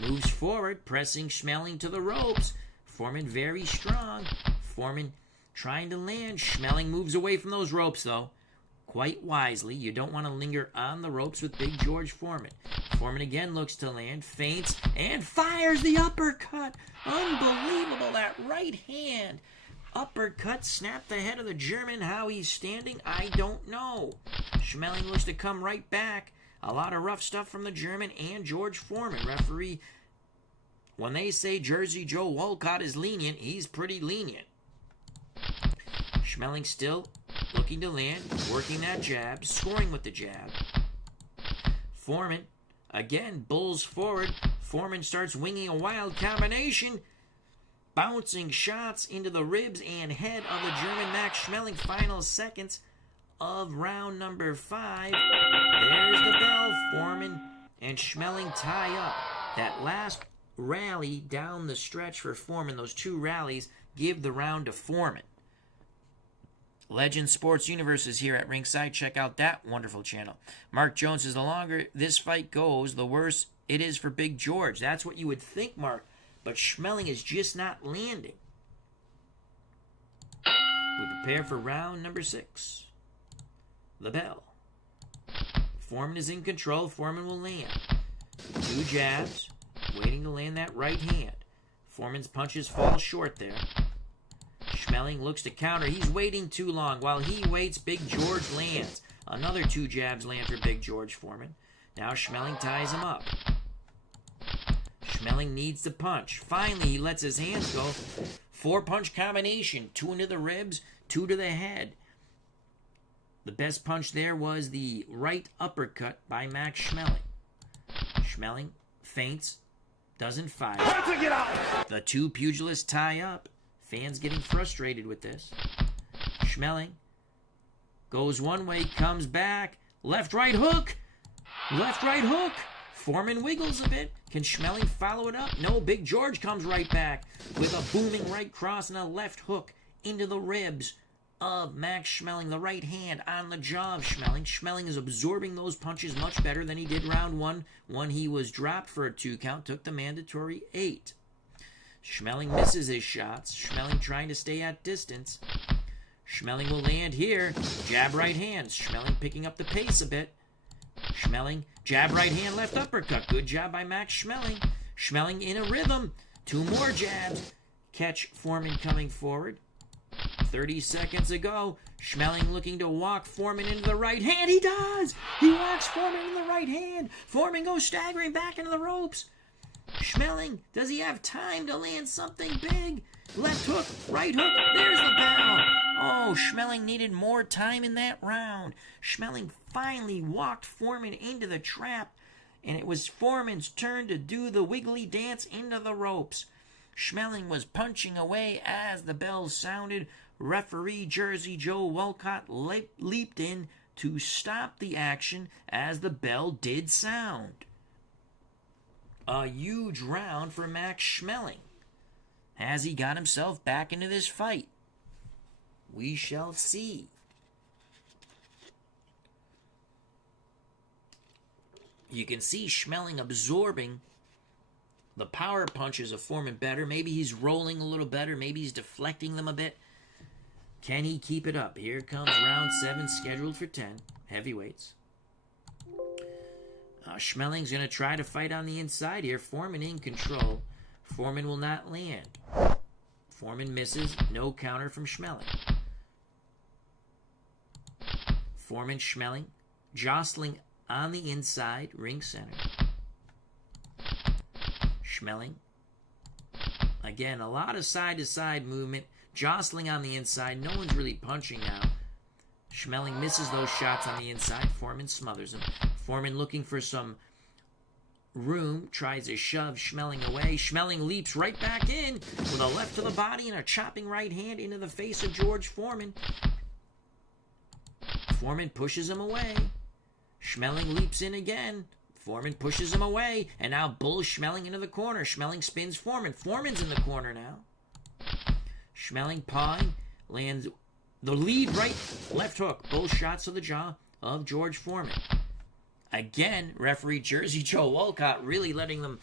moves forward, pressing Schmeling to the ropes. Foreman very strong. Foreman trying to land. Schmeling moves away from those ropes, though. quite wisely. You don't want to linger on the ropes with Big George Foreman. Foreman again looks to land, feints, and fires the uppercut. Unbelievable, that right hand. Uppercut snapped the head of the German. How he's standing, I don't know. Schmeling looks to come right back. A lot of rough stuff from the German and George Foreman. Referee, when they say Jersey Joe Walcott is lenient, he's pretty lenient. Schmeling still looking to land, working that jab, scoring with the jab. Foreman, again, bulls forward. Foreman starts winging a wild combination. Bouncing shots into the ribs and head of the German Max Schmeling. Final seconds of round number 5. There's the bell. Foreman and Schmeling tie up. That last rally down the stretch for Foreman, those 2 rallies, give the round to Foreman. Legend Sports Universe is here at ringside. Check out that wonderful channel. Mark Jones says, the longer this fight goes, the worse it is for Big George. That's what you would think, Mark. But Schmeling is just not landing. We prepare for round number 6. The bell. Foreman is in control. Foreman will land. 2 jabs. Waiting to land that right hand. Foreman's punches fall short there. Schmeling looks to counter. He's waiting too long. While he waits, Big George lands. Another 2 jabs land for Big George Foreman. Now Schmeling ties him up. Schmeling needs to punch. Finally, he lets his hands go. 4-punch combination. 2 into the ribs, 2 to the head. The best punch there was the right uppercut by Max Schmeling. Schmeling feints, doesn't fire. The 2 pugilists tie up. Fans getting frustrated with this. Schmeling goes one way, comes back. Left, right hook. Left, right hook. Foreman wiggles a bit. Can Schmeling follow it up? No, Big George comes right back with a booming right cross and a left hook into the ribs of Max Schmeling. The right hand on the jaw of Schmeling. Schmeling is absorbing those punches much better than he did round 1 when he was dropped for a 2 count, took the mandatory 8. Schmeling misses his shots. Schmeling trying to stay at distance. Schmeling will land here. Jab right hand. Schmeling picking up the pace a bit. Schmeling, jab right hand, left uppercut. Good job by Max Schmeling. Schmeling in a rhythm. 2 more jabs. Catch Foreman coming forward. 30 seconds ago. Schmeling looking to walk Foreman into the right hand. He does! He walks Foreman into the right hand. Foreman goes staggering back into the ropes. Schmeling, does he have time to land something big? Left hook, right hook, there's the bell. Oh, Schmeling needed more time in that round. Schmeling finally walked Foreman into the trap, and it was Foreman's turn to do the wiggly dance into the ropes. Schmeling was punching away as the bell sounded. Referee Jersey Joe Walcott leaped in to stop the action as the bell did sound. A huge round for Max Schmeling. Has he got himself back into this fight? We shall see. You can see Schmeling absorbing the power punches of Foreman better. Maybe he's rolling a little better. Maybe he's deflecting them a bit. Can he keep it up? Here comes round 7, scheduled for 10. Heavyweights. Schmeling's going to try to fight on the inside here. Foreman in control. Foreman will not land. Foreman misses. No counter from Schmeling. Foreman, Schmeling, jostling on the inside, ring center. Schmeling. Again, a lot of side-to-side movement. Jostling on the inside. No one's really punching now. Schmeling misses those shots on the inside. Foreman smothers him. Foreman looking for some room. Tries to shove Schmeling away. Schmeling leaps right back in with a left to the body and a chopping right hand into the face of George Foreman. Foreman pushes him away. Schmeling leaps in again. Foreman pushes him away. And now bulls Schmeling into the corner. Schmeling spins Foreman. Foreman's in the corner now. Schmeling pawing. Lands the lead right, left hook. Both shots to the jaw of George Foreman. Again, referee Jersey Joe Walcott really letting them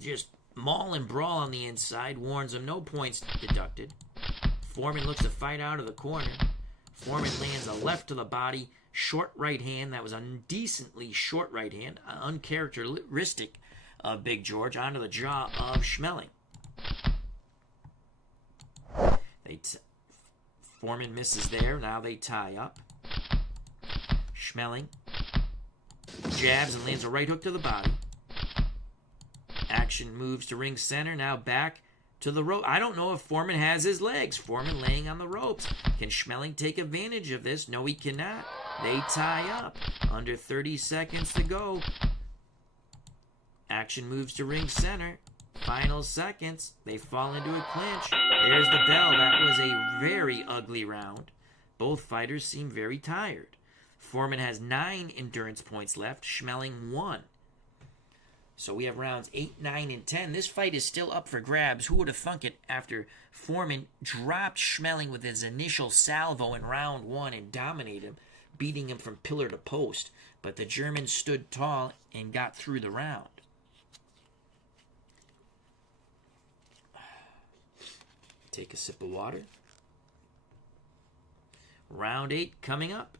just maul and brawl on the inside. Warns them no points deducted. Foreman looks to fight out of the corner. Foreman lands a left to the body. short right hand. That was a decently short right hand, uncharacteristic of Big George, onto the jaw of Schmeling. Foreman misses there. Now they tie up. Schmeling jabs and lands a right hook to the body. Action moves to ring center. Now back to the rope. I don't know if Foreman has his legs. Foreman laying on the ropes. Can Schmeling take advantage of this? No, he cannot. They tie up. Under 30 seconds to go. Action moves to ring center. Final seconds. They fall into a clinch. There's the bell. That was a very ugly round. Both fighters seem very tired. Foreman has 9 endurance points left. Schmeling 1. So we have rounds 8, 9, and 10. This fight is still up for grabs. Who would have thunk it after Foreman dropped Schmeling with his initial salvo in round 1 and dominated him, beating him from pillar to post. But the German stood tall and got through the round. Take a sip of water. Round 8 coming up.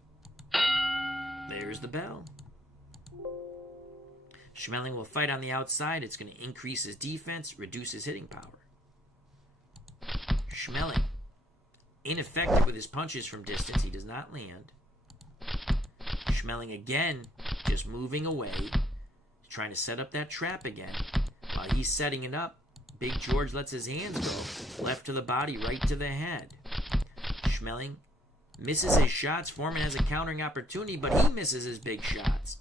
There's the bell. Schmeling will fight on the outside. It's going to increase his defense, reduce his hitting power. Schmeling, ineffective with his punches from distance. He does not land. Schmeling again, just moving away, trying to set up that trap again. While he's setting it up, Big George lets his hands go. Left to the body, right to the head. Schmeling misses his shots. Foreman has a countering opportunity, but he misses his big shots.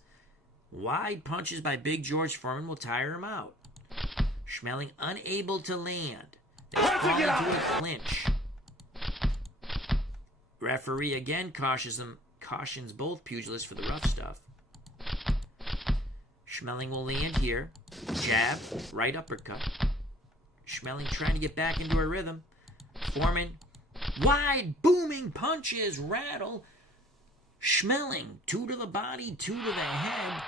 Wide punches by Big George. Foreman will tire him out. Schmeling unable to land. They fall into a clinch. Referee again cautions both pugilists for the rough stuff. Schmeling will land here. Jab, right uppercut. Schmeling trying to get back into a rhythm. Foreman, wide booming punches rattle. Schmeling, 2 to the body, 2 to the head.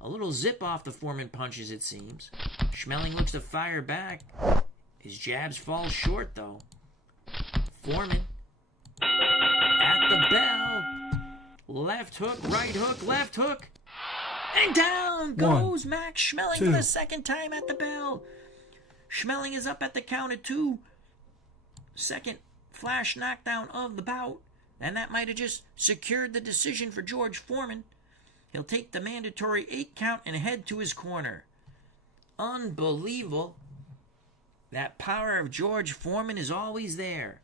A little zip off the Foreman punches, it seems. Schmeling looks to fire back. His jabs fall short, though. Foreman at the bell. Left hook, right hook, left hook. And down goes Max Schmeling for the second time at the bell. Schmeling is up at the count of 2. Second flash knockdown of the bout. And that might have just secured the decision for George Foreman. He'll take the mandatory 8 count and head to his corner. Unbelievable. That power of George Foreman is always there.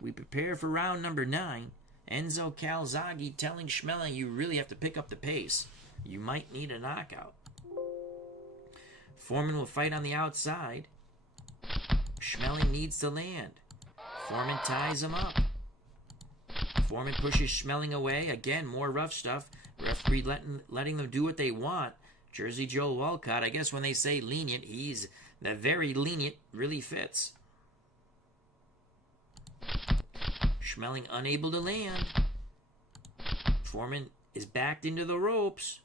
We prepare for round number 9. Enzo Calzaghe telling Schmeling, you really have to pick up the pace. You might need a knockout. Foreman will fight on the outside. Schmeling needs to land. Foreman ties him up. Foreman pushes Schmeling away. Again, more rough stuff. Referee letting them do what they want. Jersey Joe Walcott, I guess when they say lenient, he's the very lenient, really fits. Schmeling unable to land. Foreman is backed into the ropes.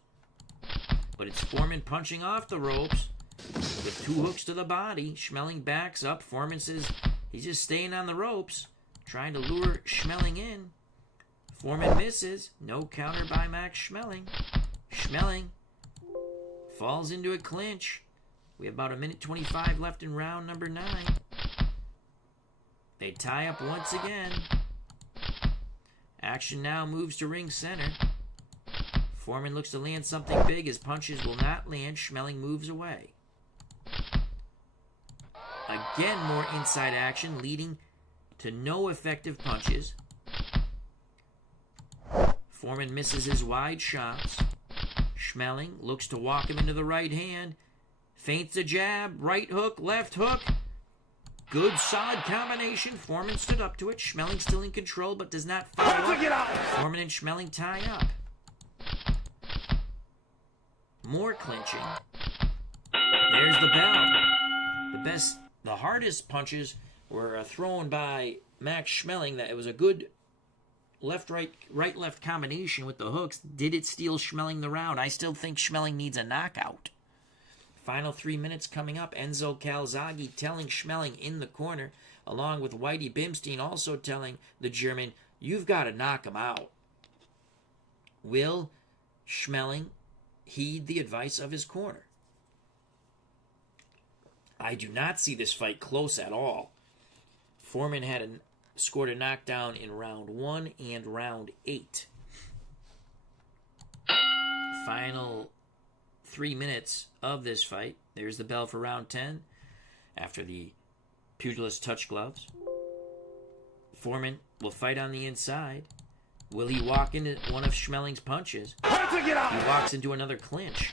But it's Foreman punching off the ropes with 2 hooks to the body. Schmeling backs up. Foreman says he's just staying on the ropes, trying to lure Schmeling in. Foreman misses. No counter by Max Schmeling. Schmeling falls into a clinch. We have about 1:25 left in round number 9. They tie up once again. Action now moves to ring center. Foreman looks to land something big. His punches will not land. Schmeling moves away. Again, more inside action, leading to no effective punches. Foreman misses his wide shots. Schmeling looks to walk him into the right hand. Feints a jab, right hook, left hook. Good, solid combination. Foreman stood up to it. Schmeling still in control, but does not follow up. Foreman and Schmeling tie up. More clinching. There's the bell. The hardest punches were thrown by Max Schmeling. That it was a good left-right, right-left combination with the hooks. Did it steal Schmeling the round? I still think Schmeling needs a knockout. Final 3 minutes coming up. Enzo Calzaghe telling Schmeling in the corner, along with Whitey Bimstein also telling the German You've got to knock him out. Will Schmeling heed the advice of his corner? I do not see this fight close at all. Foreman scored a knockdown in round 1 and round 8. Final 3 minutes of this fight. There's the bell for round 10 after the pugilist touch gloves. Foreman will fight on the inside. Will he walk into one of Schmeling's punches? He walks into another clinch.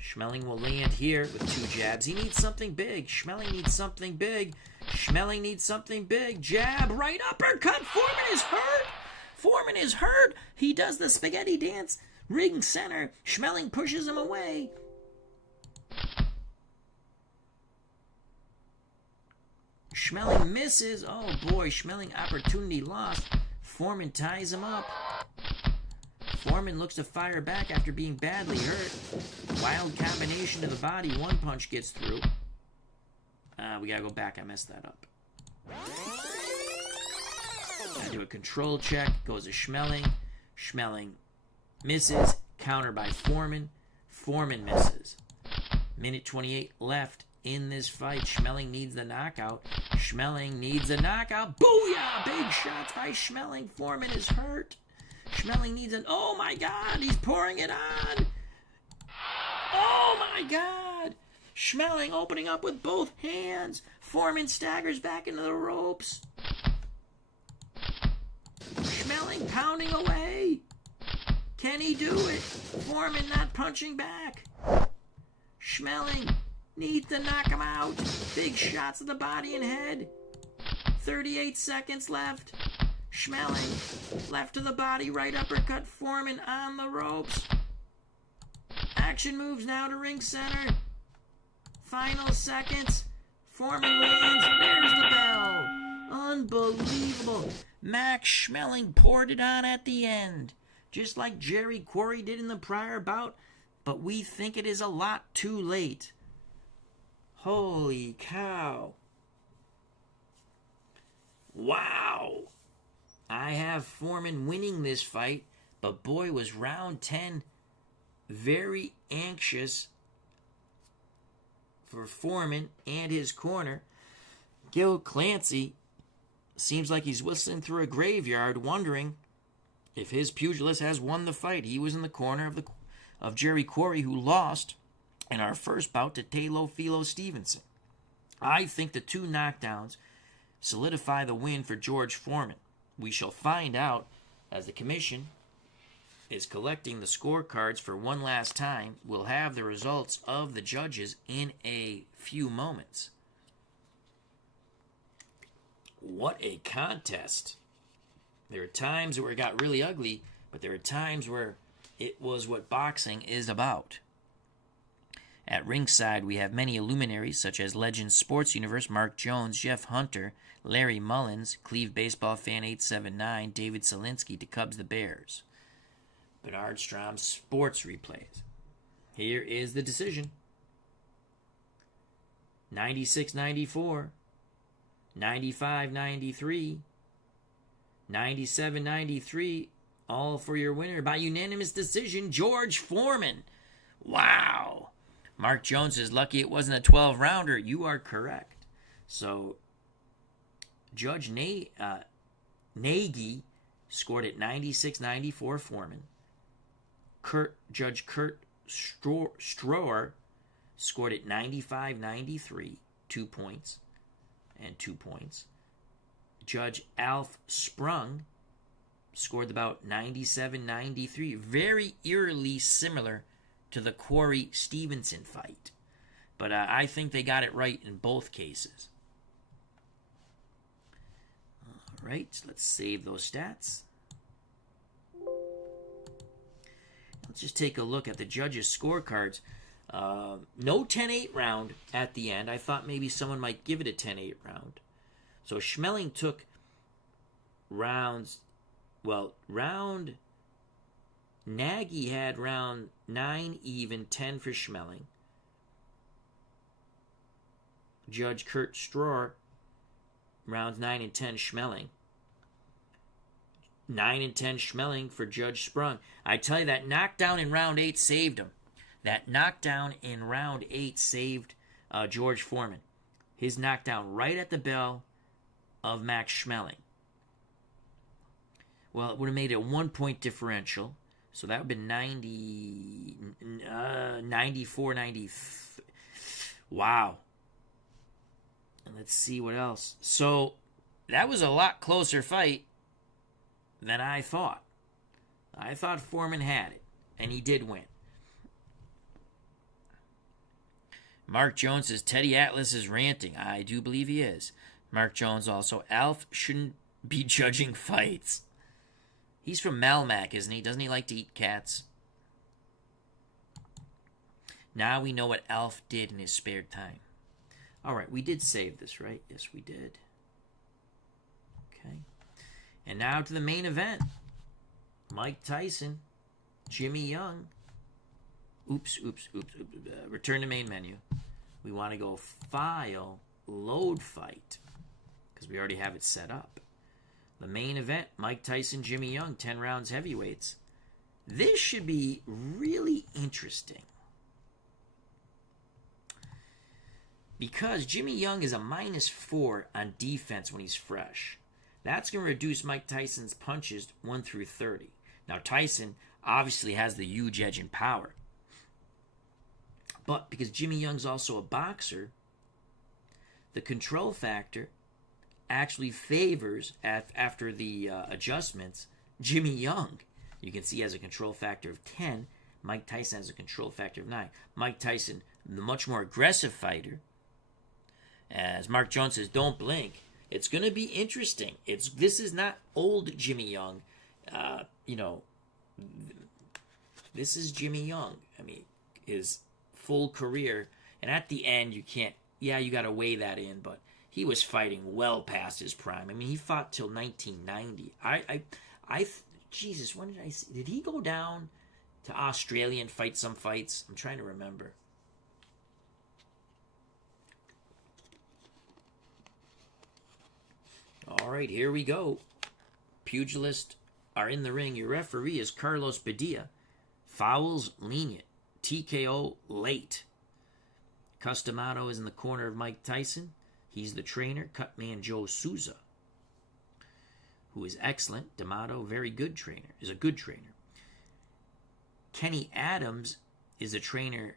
Schmeling will land here with 2 jabs. He needs something big. Schmeling needs something big. Schmeling needs something big. Jab, right uppercut. Foreman is hurt. Foreman is hurt. He does the spaghetti dance. Ring center. Schmeling pushes him away. Schmeling misses. Oh boy, Schmeling opportunity lost. Foreman ties him up. Foreman looks to fire back after being badly hurt. Wild combination to the body. 1 punch gets through. We gotta go back. I messed that up. Gotta do a control check. Goes to Schmeling. Schmeling misses. Counter by Foreman. Foreman misses. Minute 28 left in this fight. Schmeling needs the knockout. Schmeling needs a knockout. Booyah! Big shots by Schmeling. Foreman is hurt. Schmeling needs an... Oh my God! He's pouring it on! Oh my God! Schmeling opening up with both hands. Foreman staggers back into the ropes. Schmeling pounding away. Can he do it? Foreman not punching back. Schmeling needs to knock him out. Big shots to the body and head. 38 seconds left. Schmeling left to the body, right uppercut. Foreman on the ropes. Action moves now to ring center. Final seconds. Foreman wins. There's the bell. Unbelievable. Max Schmeling poured it on at the end, just like Jerry Quarry did in the prior bout, but we think it is a lot too late. Holy cow. Wow. I have Foreman winning this fight, but boy, was round 10 very anxious for Foreman and his corner. Gil Clancy seems like he's whistling through a graveyard, wondering if his pugilist has won the fight. He was in the corner of Jerry Quarry, who lost in our first bout to Teofilo Stevenson. I think the 2 knockdowns solidify the win for George Foreman. We shall find out as the commission is collecting the scorecards for one last time. We'll have the results of the judges in a few moments. What a contest. There are times where it got really ugly, but there are times where it was what boxing is about. At ringside, we have many luminaries such as Legends Sports Universe, Mark Jones, Jeff Hunter, Larry Mullins, Cleve Baseball Fan 879, David Selinsky to Cubs the Bears. Bernard Strom Sports Replays. Here is the decision. 96-94, 95-93, 97-93, all for your winner by unanimous decision, George Foreman. Wow. Mark Jones is lucky it wasn't a 12-rounder. You are correct. So, Judge Nagy scored at 96-94 Foreman. Judge Kurt Stroer scored at 95-93, 2 points and 2 points. Judge Alf Sprung scored about 97-93, very eerily similar to the Quarry Stevenson fight. But I think they got it right in both cases. All right, let's save those stats. Let's just take a look at the judges' scorecards. No 10-8 round at the end. I thought maybe someone might give it a 10-8 round. So Schmeling took Nagy had round 9 even, 10 for Schmeling. Judge Kurt Stroer, rounds 9 and 10 Schmeling. 9 and 10 Schmeling for Judge Sprung. I tell you, that knockdown in round 8 saved him. That knockdown in round 8 saved George Foreman. His knockdown right at the bell of Max Schmeling. Well, it would have made it a 1-point differential. So that would have been 94, 93. Wow. And let's see what else. So that was a lot closer fight than I thought. I thought Foreman had it, and he did win. Mark Jones says Teddy Atlas is ranting. I do believe he is. Mark Jones also, Alf shouldn't be judging fights. He's from Melmac, isn't he? Doesn't he like to eat cats? Now we know what Alf did in his spare time. All right, we did save this, right? Yes, we did. Okay. And now to the main event. Mike Tyson, Jimmy Young. Oops. Return to main menu. We want to go file, load fight, because we already have it set up. The main event, Mike Tyson, Jimmy Young, 10 rounds heavyweights. This should be really interesting, because Jimmy Young is a -4 on defense when he's fresh. That's going to reduce Mike Tyson's punches 1 through 30. Now, Tyson obviously has the huge edge in power. But because Jimmy Young's also a boxer, the control factor actually favors, after the adjustments, Jimmy Young. You can see he has a control factor of 10. Mike Tyson has a control factor of 9. Mike Tyson, the much more aggressive fighter. As Mark Jones says, don't blink. It's going to be interesting. This is not old Jimmy Young. This is Jimmy Young. I mean, his full career. And at the end, you got to weigh that in, but he was fighting well past his prime. I mean, he fought till 1990. Jesus, when did I see? Did he go down to Australia and fight some fights? I'm trying to remember. All right, here we go. Pugilists are in the ring. Your referee is Carlos Padilla. Fouls lenient. TKO late. Customato is in the corner of Mike Tyson. He's the trainer. Cutman Joe Souza, who is excellent. D'Amato, very good trainer, is a good trainer. Kenny Adams is a trainer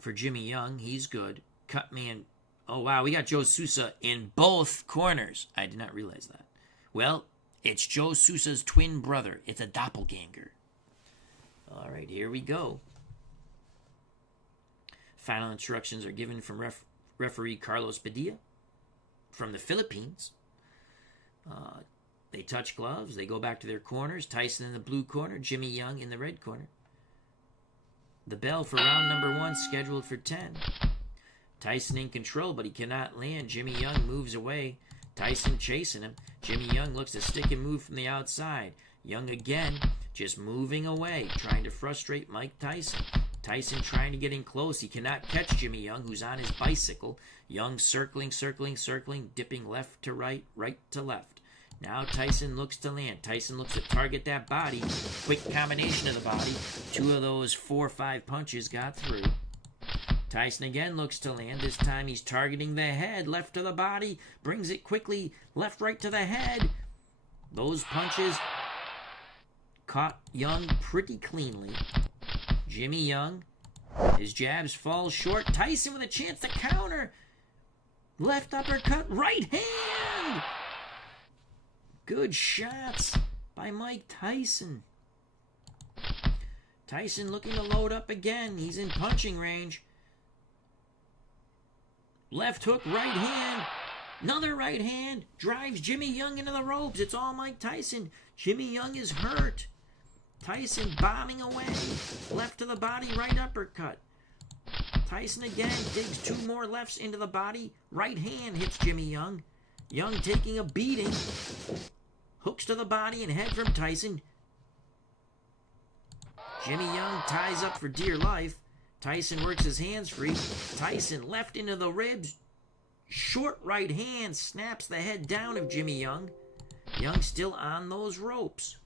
for Jimmy Young. He's good. Cutman, oh wow, we got Joe Souza in both corners. I did not realize that. Well, it's Joe Souza's twin brother. It's a doppelganger. All right, here we go. Final instructions are given from referee Carlos Padilla from the Philippines. They touch gloves. They go back to their corners. Tyson in the blue corner. Jimmy Young in the red corner. The bell for round number 1 scheduled for 10. Tyson in control, but he cannot land. Jimmy Young moves away. Tyson chasing him. Jimmy Young looks to stick and move from the outside. Young again, just moving away, trying to frustrate Mike Tyson. Tyson trying to get in close. He cannot catch Jimmy Young, who's on his bicycle. Young circling, dipping left to right, right to left. Now Tyson looks to land. Tyson looks to target that body. Quick combination of the body. 2 of those 4 or 5 punches got through. Tyson again looks to land. This time he's targeting the head. Left to the body. Brings it quickly. Left, right to the head. Those punches caught Young pretty cleanly. Jimmy Young, his jabs fall short. Tyson with a chance to counter. Left uppercut, right hand. Good shots by Mike Tyson. Tyson looking to load up again. He's in punching range. Left hook, right hand. Another right hand. Drives Jimmy Young into the ropes. It's all Mike Tyson. Jimmy Young is hurt. Tyson bombing away. Left to the body, right uppercut. Tyson again digs 2 more lefts into the body. Right hand hits Jimmy Young. Young taking a beating. Hooks to the body and head from Tyson. Jimmy Young ties up for dear life. Tyson works his hands free. Tyson left into the ribs. Short right hand snaps the head down of Jimmy Young. Young still on those ropes.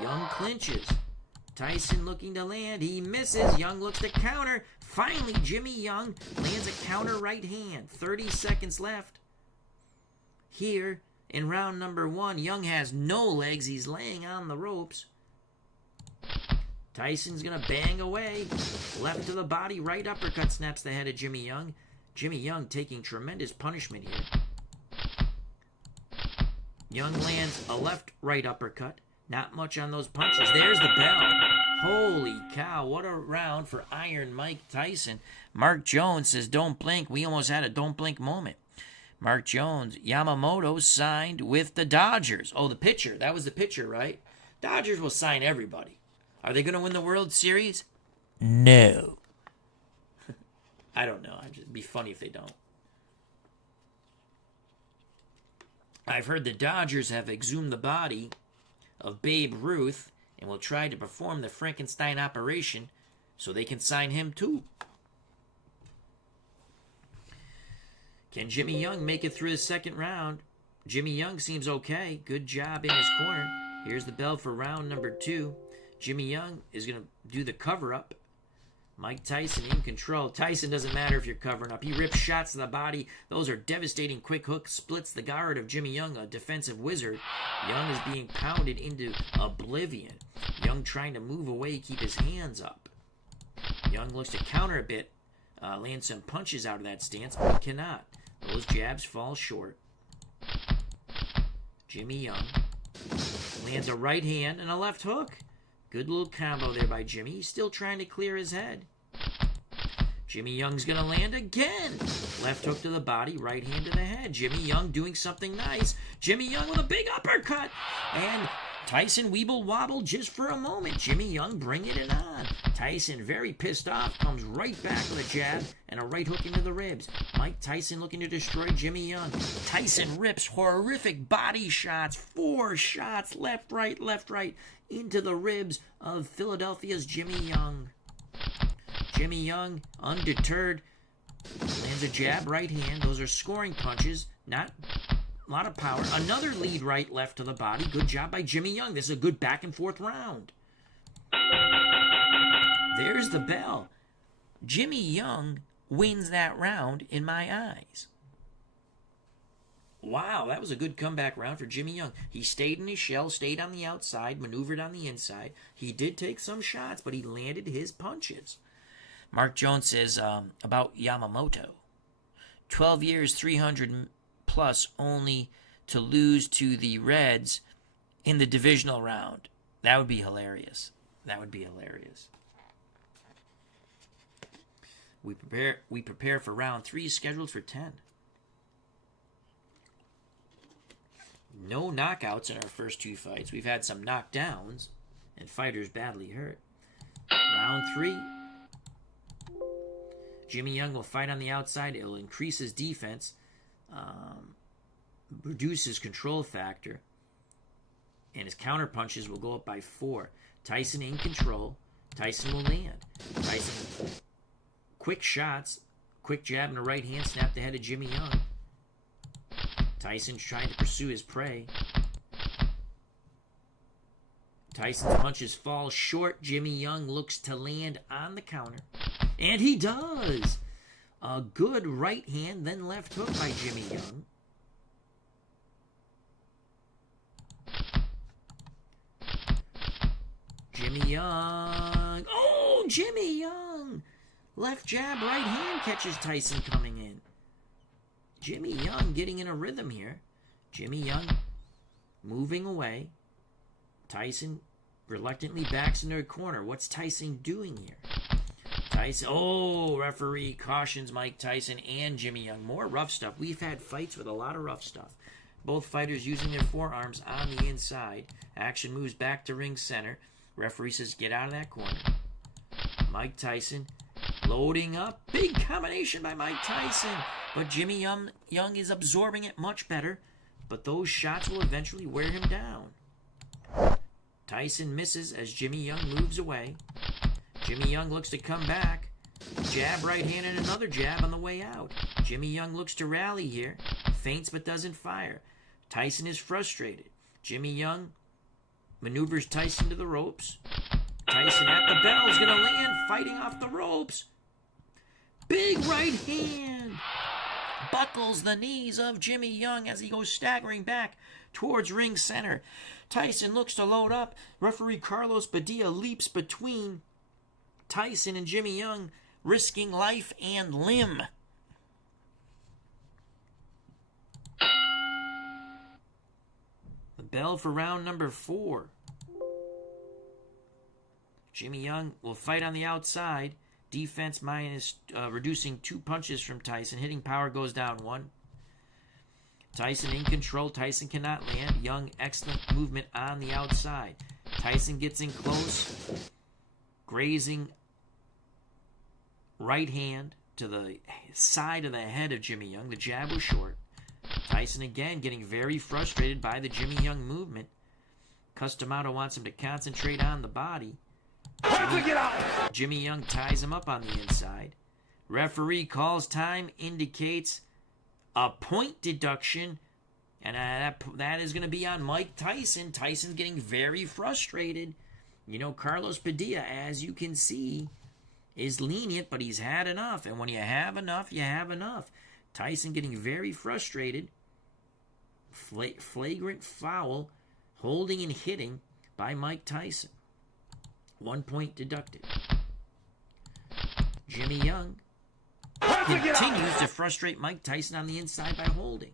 Young clinches. Tyson looking to land. He misses. Young looks to counter. Finally, Jimmy Young lands a counter right hand. 30 seconds left. Here in round number 1, Young has no legs. He's laying on the ropes. Tyson's going to bang away. Left to the body. Right uppercut snaps the head of Jimmy Young. Jimmy Young taking tremendous punishment here. Young lands a left-right uppercut. Not much on those punches. There's the bell. Holy cow, what a round for Iron Mike Tyson. Mark Jones says, don't blink. We almost had a don't blink moment. Mark Jones, Yamamoto signed with the Dodgers. Oh, the pitcher. That was the pitcher, right? Dodgers will sign everybody. Are they going to win the World Series? No. I don't know. It'd be funny if they don't. I've heard the Dodgers have exhumed the body of Babe Ruth and will try to perform the Frankenstein operation so they can sign him too. Can Jimmy Young make it through the second round? Jimmy Young seems okay. Good job in his corner. Here's the bell for round number 2. Jimmy Young is going to do the cover-up. Mike Tyson in control. Tyson doesn't matter if you're covering up. He rips shots to the body. Those are devastating quick hooks. Splits the guard of Jimmy Young, a defensive wizard. Young is being pounded into oblivion. Young trying to move away, keep his hands up. Young looks to counter a bit. Land some punches out of that stance, but he cannot. Those jabs fall short. Jimmy Young lands a right hand and a left hook. Good little combo there by Jimmy. He's still trying to clear his head. Jimmy Young's going to land again. Left hook to the body, right hand to the head. Jimmy Young doing something nice. Jimmy Young with a big uppercut. And Tyson weeble wobble just for a moment. Jimmy Young bringing it on. Tyson very pissed off. Comes right back with a jab and a right hook into the ribs. Mike Tyson looking to destroy Jimmy Young. Tyson rips horrific body shots. 4 shots left, right, into the ribs of Philadelphia's Jimmy Young. Jimmy Young, undeterred, lands a jab, right hand. Those are scoring punches, not a lot of power. Another lead right, left to the body. Good job by Jimmy Young. This is a good back and forth round. There's the bell. Jimmy Young wins that round in my eyes. Wow, that was a good comeback round for Jimmy Young. He stayed in his shell, stayed on the outside, maneuvered on the inside. He did take some shots, but he landed his punches. Mark Jones says about Yamamoto. 12 years, 300 plus, only to lose to the Reds in the divisional round. That would be hilarious. We prepare for round 3, scheduled for 10. No knockouts in our first 2 fights. We've had some knockdowns and fighters badly hurt. Round 3. Jimmy Young will fight on the outside. It'll increase his defense, reduce his control factor, and his counter punches will go up by 4. Tyson in control. Tyson will land. Tyson, quick shots, quick jab and a right hand, snap the head of Jimmy Young. Tyson's trying to pursue his prey. Tyson's punches fall short. Jimmy Young looks to land on the counter. And he does! A good right hand, then left hook by Jimmy Young. Jimmy Young. Oh, Jimmy Young! Left jab, right hand catches Tyson coming in. Jimmy Young getting in a rhythm here. Jimmy Young moving away. Tyson reluctantly backs into a corner. What's Tyson doing here? Tyson, referee cautions Mike Tyson and Jimmy Young. More rough stuff. We've had fights with a lot of rough stuff. Both fighters using their forearms on the inside. Action moves back to ring center. Referee says, get out of that corner. Mike Tyson loading up. Big combination by Mike Tyson. But Jimmy Young is absorbing it much better. But those shots will eventually wear him down. Tyson misses as Jimmy Young moves away. Jimmy Young looks to come back. Jab, right hand, and another jab on the way out. Jimmy Young looks to rally here. Feints but doesn't fire. Tyson is frustrated. Jimmy Young maneuvers Tyson to the ropes. Tyson at the bell is going to land, fighting off the ropes. Big right hand buckles the knees of Jimmy Young as he goes staggering back towards ring center. Tyson looks to load up. Referee Carlos Padilla leaps between Tyson and Jimmy Young, risking life and limb. The bell for round number 4. Jimmy Young will fight on the outside. Defense minus, reducing 2 punches from Tyson. Hitting power goes down 1. Tyson in control. Tyson cannot land. Young, excellent movement on the outside. Tyson gets in close. Grazing right hand to the side of the head of Jimmy Young. The jab was short. Tyson again getting very frustrated by the Jimmy Young movement. Customato wants him to concentrate on the body. Jimmy Young ties him up on the inside. Referee calls time, indicates a point deduction, and that is going to be on Mike Tyson. Tyson's getting very frustrated. You know, Carlos Padilla, as you can see, is lenient, but he's had enough. And when you have enough, you have enough. Tyson getting very frustrated. Flagrant foul, holding and hitting by Mike Tyson. 1 point deducted. Jimmy Young continues to frustrate Mike Tyson on the inside by holding.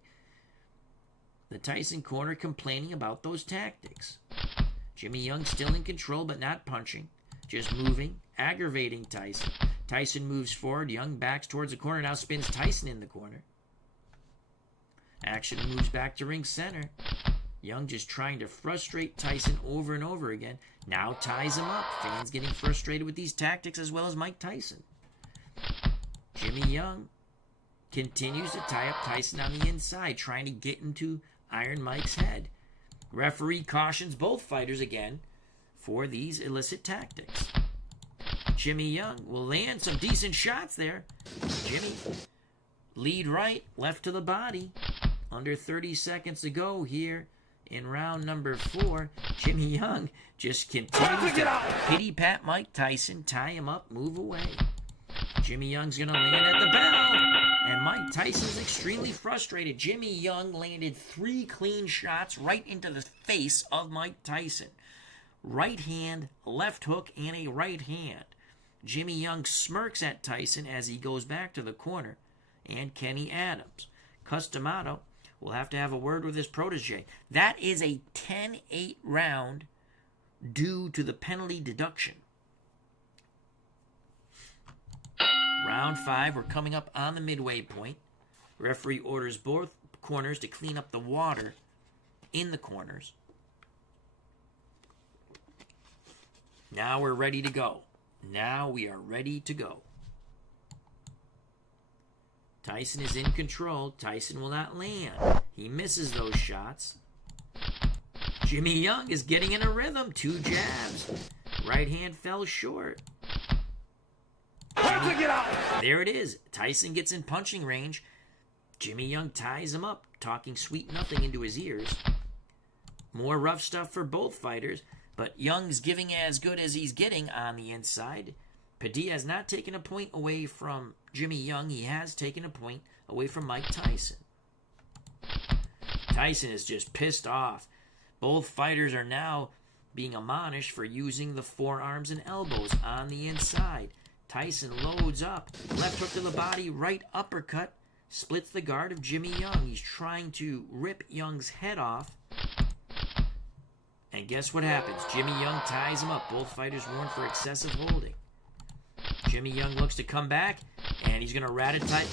The Tyson corner complaining about those tactics. Jimmy Young still in control but not punching. Just moving, aggravating Tyson. Tyson moves forward. Young backs towards the corner. Now spins Tyson in the corner. Action moves back to ring center. Young just trying to frustrate Tyson over and over again. Now ties him up. Fans getting frustrated with these tactics as well as Mike Tyson. Jimmy Young continues to tie up Tyson on the inside, trying to get into Iron Mike's head. Referee cautions both fighters again for these illicit tactics. Jimmy Young will land some decent shots there. Jimmy, lead right, left to the body. Under 30 seconds to go here in round number 4. Jimmy Young just continues to pity-pat Mike Tyson, tie him up, move away. Jimmy Young's going to land at the bell, and Mike Tyson's extremely frustrated. Jimmy Young landed 3 clean shots right into the face of Mike Tyson. Right hand, left hook, and a right hand. Jimmy Young smirks at Tyson as he goes back to the corner, and Kenny Adams. Customato will have to have a word with his protege. That is a 10-8 round due to the penalty deduction. Round 5, we're coming up on the midway point. Referee orders both corners to clean up the water in the corners. Now we're ready to go. Now we are ready to go. Tyson is in control. Tyson will not land. He misses those shots. Jimmy Young is getting in a rhythm. 2 jabs. Right hand fell short. There it is. Tyson gets in punching range. Jimmy Young ties him up, talking sweet nothing into his ears. More rough stuff for both fighters, but Young's giving as good as he's getting on the inside. Padilla has not taken a point away from Jimmy Young. He has taken a point away from Mike Tyson. Tyson is just pissed off. Both fighters are now being admonished for using the forearms and elbows on the inside. Tyson loads up. Left hook to the body, right uppercut. Splits the guard of Jimmy Young. He's trying to rip Young's head off. And guess what happens? Jimmy Young ties him up. Both fighters warned for excessive holding. Jimmy Young looks to come back, and he's going to rat-a-tat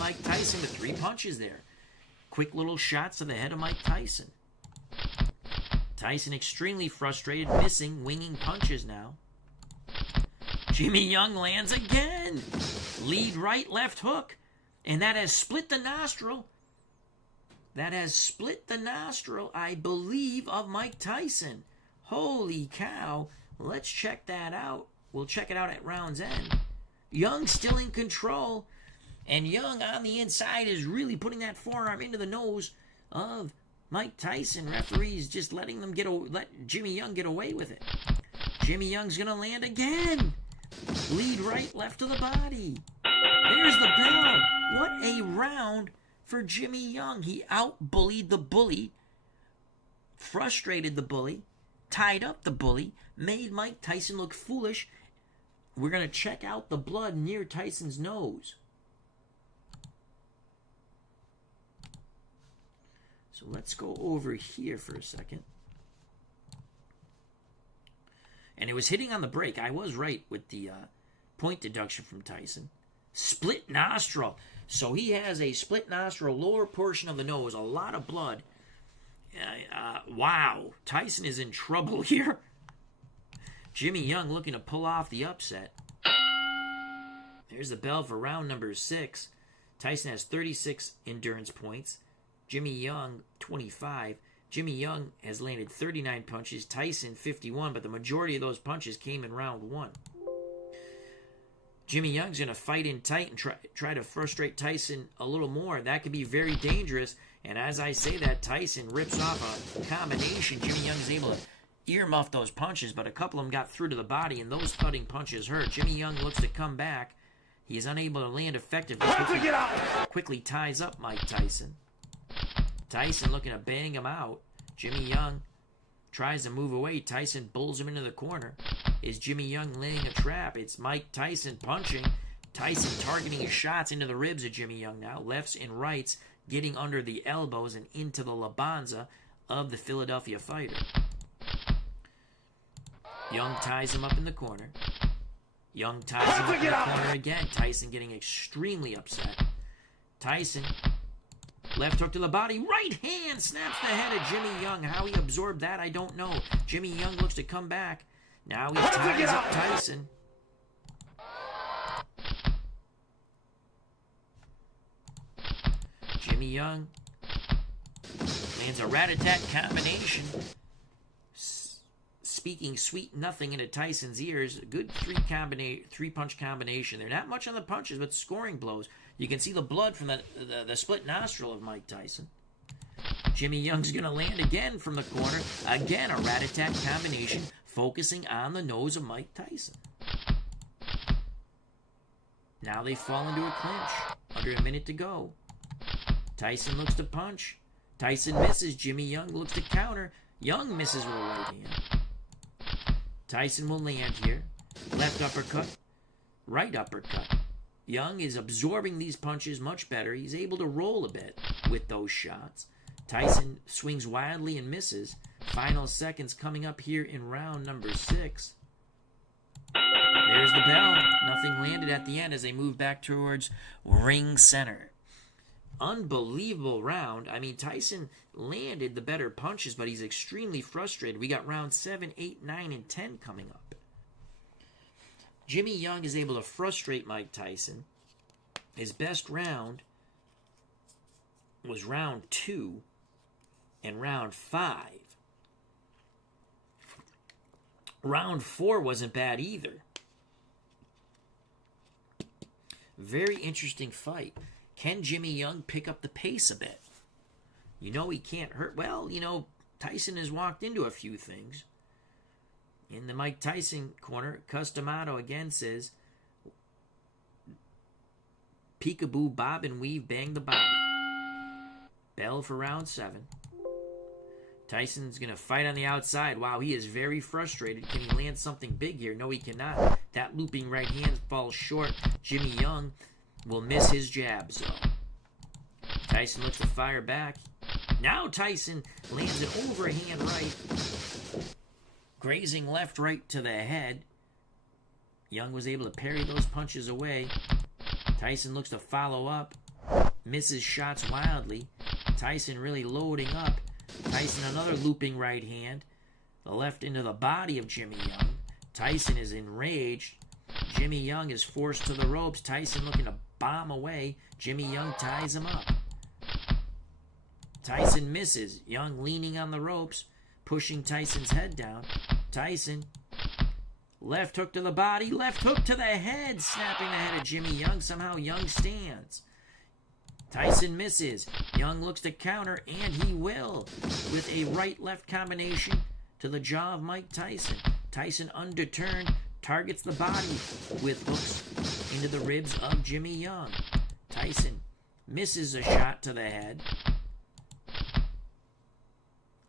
Mike Tyson with 3 punches there. Quick little shots to the head of Mike Tyson. Tyson extremely frustrated, missing, winging punches now. Jimmy Young lands again. Lead right, left hook. And that has split the nostril. That has split the nostril, I believe, of Mike Tyson. Holy cow. Let's check that out. We'll check it out at round's end. Young still in control. And Young on the inside is really putting that forearm into the nose of Mike Tyson, referees just letting them let Jimmy Young get away with it. Jimmy Young's going to land again. Lead right, left to the body. There's the bell. What a round for Jimmy Young. He out-bullied the bully, frustrated the bully, tied up the bully, made Mike Tyson look foolish. We're going to check out the blood near Tyson's nose. So let's go over here for a second. And it was hitting on the break. I was right with the point deduction from Tyson. Split nostril. So he has a split nostril, lower portion of the nose, a lot of blood. Wow. Tyson is in trouble here. Jimmy Young looking to pull off the upset. There's the bell for round number 6. Tyson has 36 endurance points. Jimmy Young, 25. Jimmy Young has landed 39 punches. Tyson, 51, but the majority of those punches came in round 1. Jimmy Young's going to fight in tight and try to frustrate Tyson a little more. That could be very dangerous. And as I say that, Tyson rips off a combination. Jimmy Young is able to earmuff those punches, but a couple of them got through to the body, and those cutting punches hurt. Jimmy Young looks to come back. He is unable to land effectively. Quickly ties up Mike Tyson. Tyson looking to bang him out. Jimmy Young tries to move away. Tyson bulls him into the corner. Is Jimmy Young laying a trap? It's Mike Tyson punching. Tyson targeting his shots into the ribs of Jimmy Young now. Lefts and rights getting under the elbows and into the labanza of the Philadelphia fighter. Young ties him up in the corner. Young ties him up in the corner again. Tyson getting extremely upset. Tyson, left hook to the body. Right hand snaps the head of Jimmy Young. How he absorbed that, I don't know. Jimmy Young looks to come back. Now he ties up Tyson. Jimmy Young lands a rat-a-tat combination. Speaking sweet nothing into Tyson's ears. A good three-punch combination. They're not much on the punches, but scoring blows. You can see the blood from the split nostril of Mike Tyson. Jimmy Young's going to land again from the corner. Again, a rat-a-tat combination, focusing on the nose of Mike Tyson. Now they fall into a clinch. Under a minute to go. Tyson looks to punch. Tyson misses. Jimmy Young looks to counter. Young misses with a right hand. Tyson will land here. Left uppercut. Right uppercut. Young is absorbing these punches much better. He's able to roll a bit with those shots. Tyson swings wildly and misses. Final seconds coming up here in round number 6. There's the bell. Nothing landed at the end as they move back towards ring center. Unbelievable round. I mean, Tyson landed the better punches, but he's extremely frustrated. We got round 7, 8, 9, and 10 coming up. Jimmy Young is able to frustrate Mike Tyson. His best round was round 2 and round 5. Round 4 wasn't bad either. Very interesting fight. Can Jimmy Young pick up the pace a bit? You know he can't hurt. Well, you know, Tyson has walked into a few things. In the Mike Tyson corner, Customato again says, peekaboo, bob and weave, bang the body. Bell for round 7. Tyson's going to fight on the outside. Wow, he is very frustrated. Can he land something big here? No, he cannot. That looping right hand falls short. Jimmy Young will miss his jabs, though. Tyson looks to fire back. Now Tyson lands an overhand right. Grazing left, right to the head. Young was able to parry those punches away. Tyson looks to follow up. Misses shots wildly. Tyson really loading up. Tyson another looping right hand. The left into the body of Jimmy Young. Tyson is enraged. Jimmy Young is forced to the ropes. Tyson looking to bomb away. Jimmy Young ties him up. Tyson misses. Young leaning on the ropes, pushing Tyson's head down. Tyson, left hook to the body, left hook to the head, snapping the head of Jimmy Young. Somehow Young stands. Tyson misses. Young looks to counter, and he will, with a right-left combination to the jaw of Mike Tyson. Tyson underturned, targets the body with hooks into the ribs of Jimmy Young. Tyson misses a shot to the head.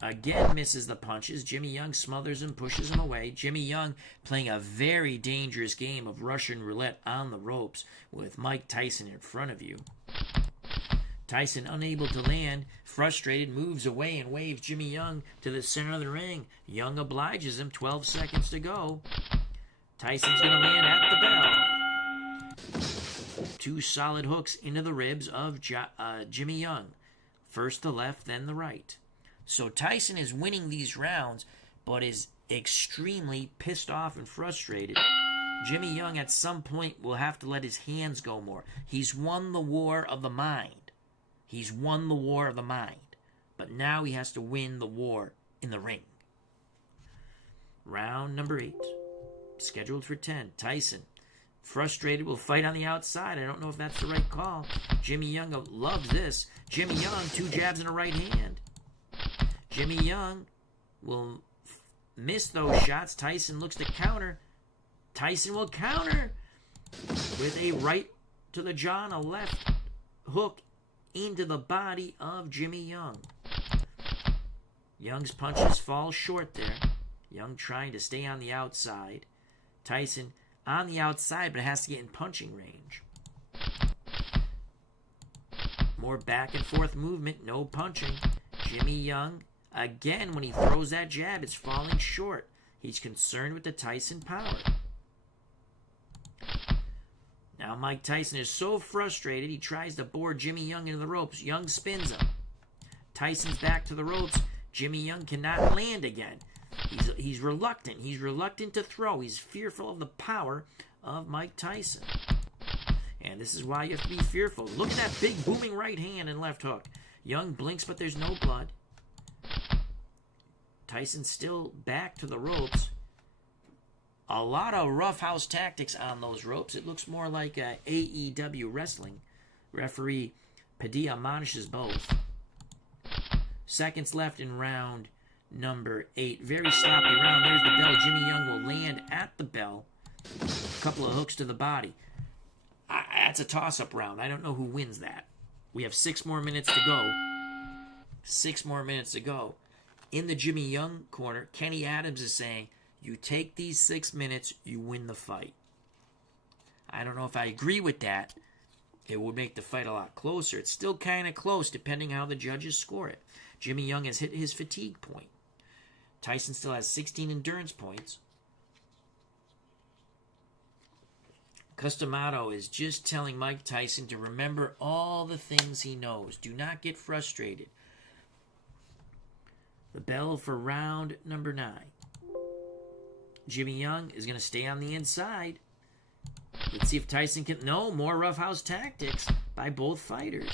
Again misses the punches. Jimmy Young smothers him, pushes him away. Jimmy Young playing a very dangerous game of Russian roulette on the ropes with Mike Tyson in front of you. Tyson, unable to land, frustrated, moves away and waves Jimmy Young to the center of the ring. Young obliges him. 12 seconds to go. Tyson's going to land at the bell. 2 solid hooks into the ribs of Jimmy Young. First the left, then the right. So Tyson is winning these rounds, but is extremely pissed off and frustrated. Jimmy Young at some point will have to let his hands go more. He's won the war of the mind. He's won the war of the mind. But now he has to win the war in the ring. Round number 8. Scheduled for 10. Tyson, frustrated, will fight on the outside. I don't know if that's the right call. Jimmy Young loves this. Jimmy Young, 2 jabs in a right hand. Jimmy Young will miss those shots. Tyson looks to counter. Tyson will counter with a right to the jaw and a left hook into the body of Jimmy Young. Young's punches fall short there. Young trying to stay on the outside. Tyson on the outside, but has to get in punching range. More back and forth movement, no punching. Jimmy Young, again, when he throws that jab, it's falling short. He's concerned with the Tyson power. Now Mike Tyson is so frustrated, he tries to bore Jimmy Young into the ropes. Young spins him. Tyson's back to the ropes. Jimmy Young cannot land again. He's reluctant. He's reluctant to throw. He's fearful of the power of Mike Tyson. And this is why you have to be fearful. Look at that big booming right hand and left hook. Young blinks, but there's no blood. Tyson still back to the ropes. A lot of roughhouse tactics on those ropes. It looks more like AEW wrestling. Referee Padilla admonishes both. Seconds left in round number 8. Very sloppy round. There's the bell. Jimmy Young will land at the bell. A couple of hooks to the body. That's a toss-up round. I don't know who wins that. We have 6 more minutes to go. 6 more minutes to go. In the Jimmy Young corner, Kenny Adams is saying, you take these 6 minutes, you win the fight. I don't know if I agree with that. It would make the fight a lot closer. It's still kind of close, depending how the judges score it. Jimmy Young has hit his fatigue point. Tyson still has 16 endurance points. Customato is just telling Mike Tyson to remember all the things he knows. Do not get frustrated. The bell for round number 9. Jimmy Young is going to stay on the inside. Let's see if Tyson can... No, more roughhouse tactics by both fighters.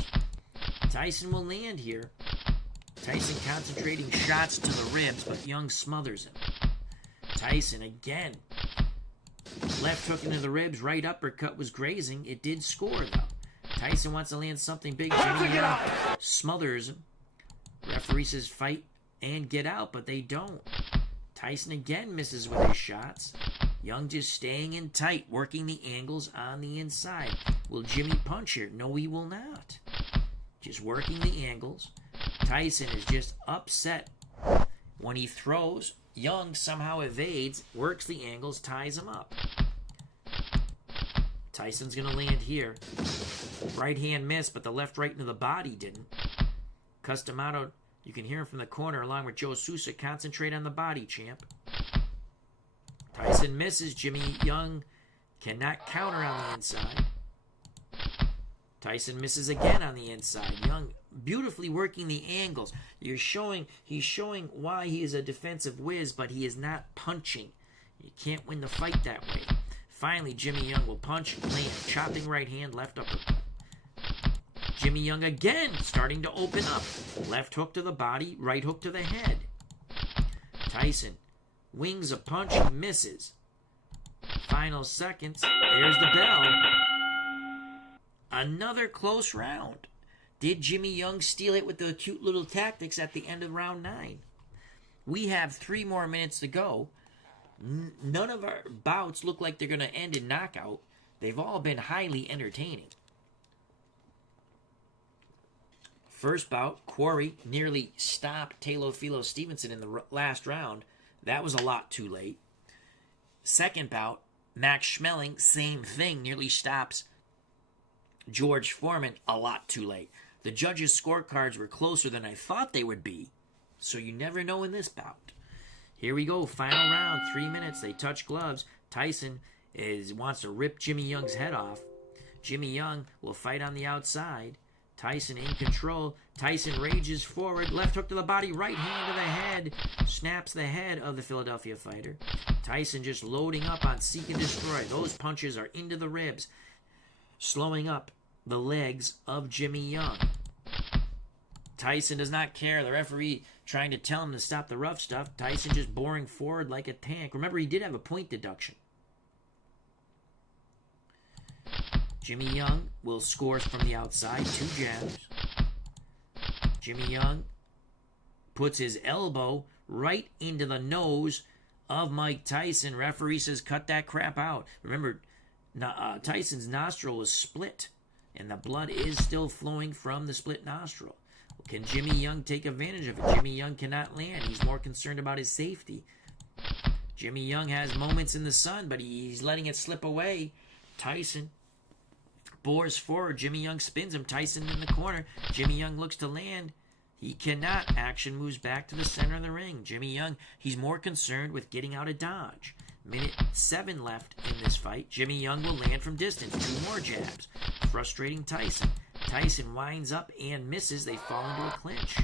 Tyson will land here. Tyson concentrating shots to the ribs, but Young smothers him. Tyson again. Left hook into the ribs, right uppercut was grazing. It did score, though. Tyson wants to land something big. Jimmy Young smothers him. Referee says fight and get out, but they don't. Tyson again misses with his shots. Young just staying in tight, working the angles on the inside. Will Jimmy punch here? No, he will not. Just working the angles. Tyson is just upset. When he throws, Young somehow evades, works the angles, ties him up. Tyson's going to land here. Right hand missed, but the left right into the body didn't. Customato, you can hear him from the corner along with Joe Sousa. Concentrate on the body, champ. Tyson misses. Jimmy Young cannot counter on the inside. Tyson misses again on the inside. Young beautifully working the angles. He's showing why he is a defensive whiz, but he is not punching. You can't win the fight that way. Finally, Jimmy Young will punch, land, chopping right hand, left uppercut. Jimmy Young again starting to open up. Left hook to the body, right hook to the head. Tyson wings a punch, he misses. Final seconds. There's the bell. Another close round. Did Jimmy Young steal it with the cute little tactics at the end of round 9? We have 3 more minutes to go. None of our bouts look like they're going to end in knockout. They've all been highly entertaining. First bout, Quarry nearly stopped Teofilo Stevenson in the last round. That was a lot too late. Second bout, Max Schmeling, same thing, nearly stops George Foreman a lot too late. The judges' scorecards were closer than I thought they would be, so you never know in this bout. Here we go, final round, 3 minutes. They touch gloves. Tyson wants to rip Jimmy Young's head off. Jimmy Young will fight on the outside. Tyson in control. Tyson rages forward. Left hook to the body. Right hand to the head. Snaps the head of the Philadelphia fighter. Tyson just loading up on seek and destroy. Those punches are into the ribs. Slowing up the legs of Jimmy Young. Tyson does not care. The referee trying to tell him to stop the rough stuff. Tyson just boring forward like a tank. Remember, he did have a point deduction. Jimmy Young will score from the outside. 2 jabs. Jimmy Young puts his elbow right into the nose of Mike Tyson. Referee says, cut that crap out. Remember, Tyson's nostril was split, and the blood is still flowing from the split nostril. Can Jimmy Young take advantage of it? Jimmy Young cannot land. He's more concerned about his safety. Jimmy Young has moments in the sun, but he's letting it slip away. Tyson bores forward. Jimmy Young spins him. Tyson in the corner. Jimmy Young looks to land. He cannot. Action moves back to the center of the ring. Jimmy Young, he's more concerned with getting out of dodge. Minute 7 left in this fight. Jimmy Young will land from distance. 2 more jabs. Frustrating Tyson. Tyson winds up and misses. They fall into a clinch.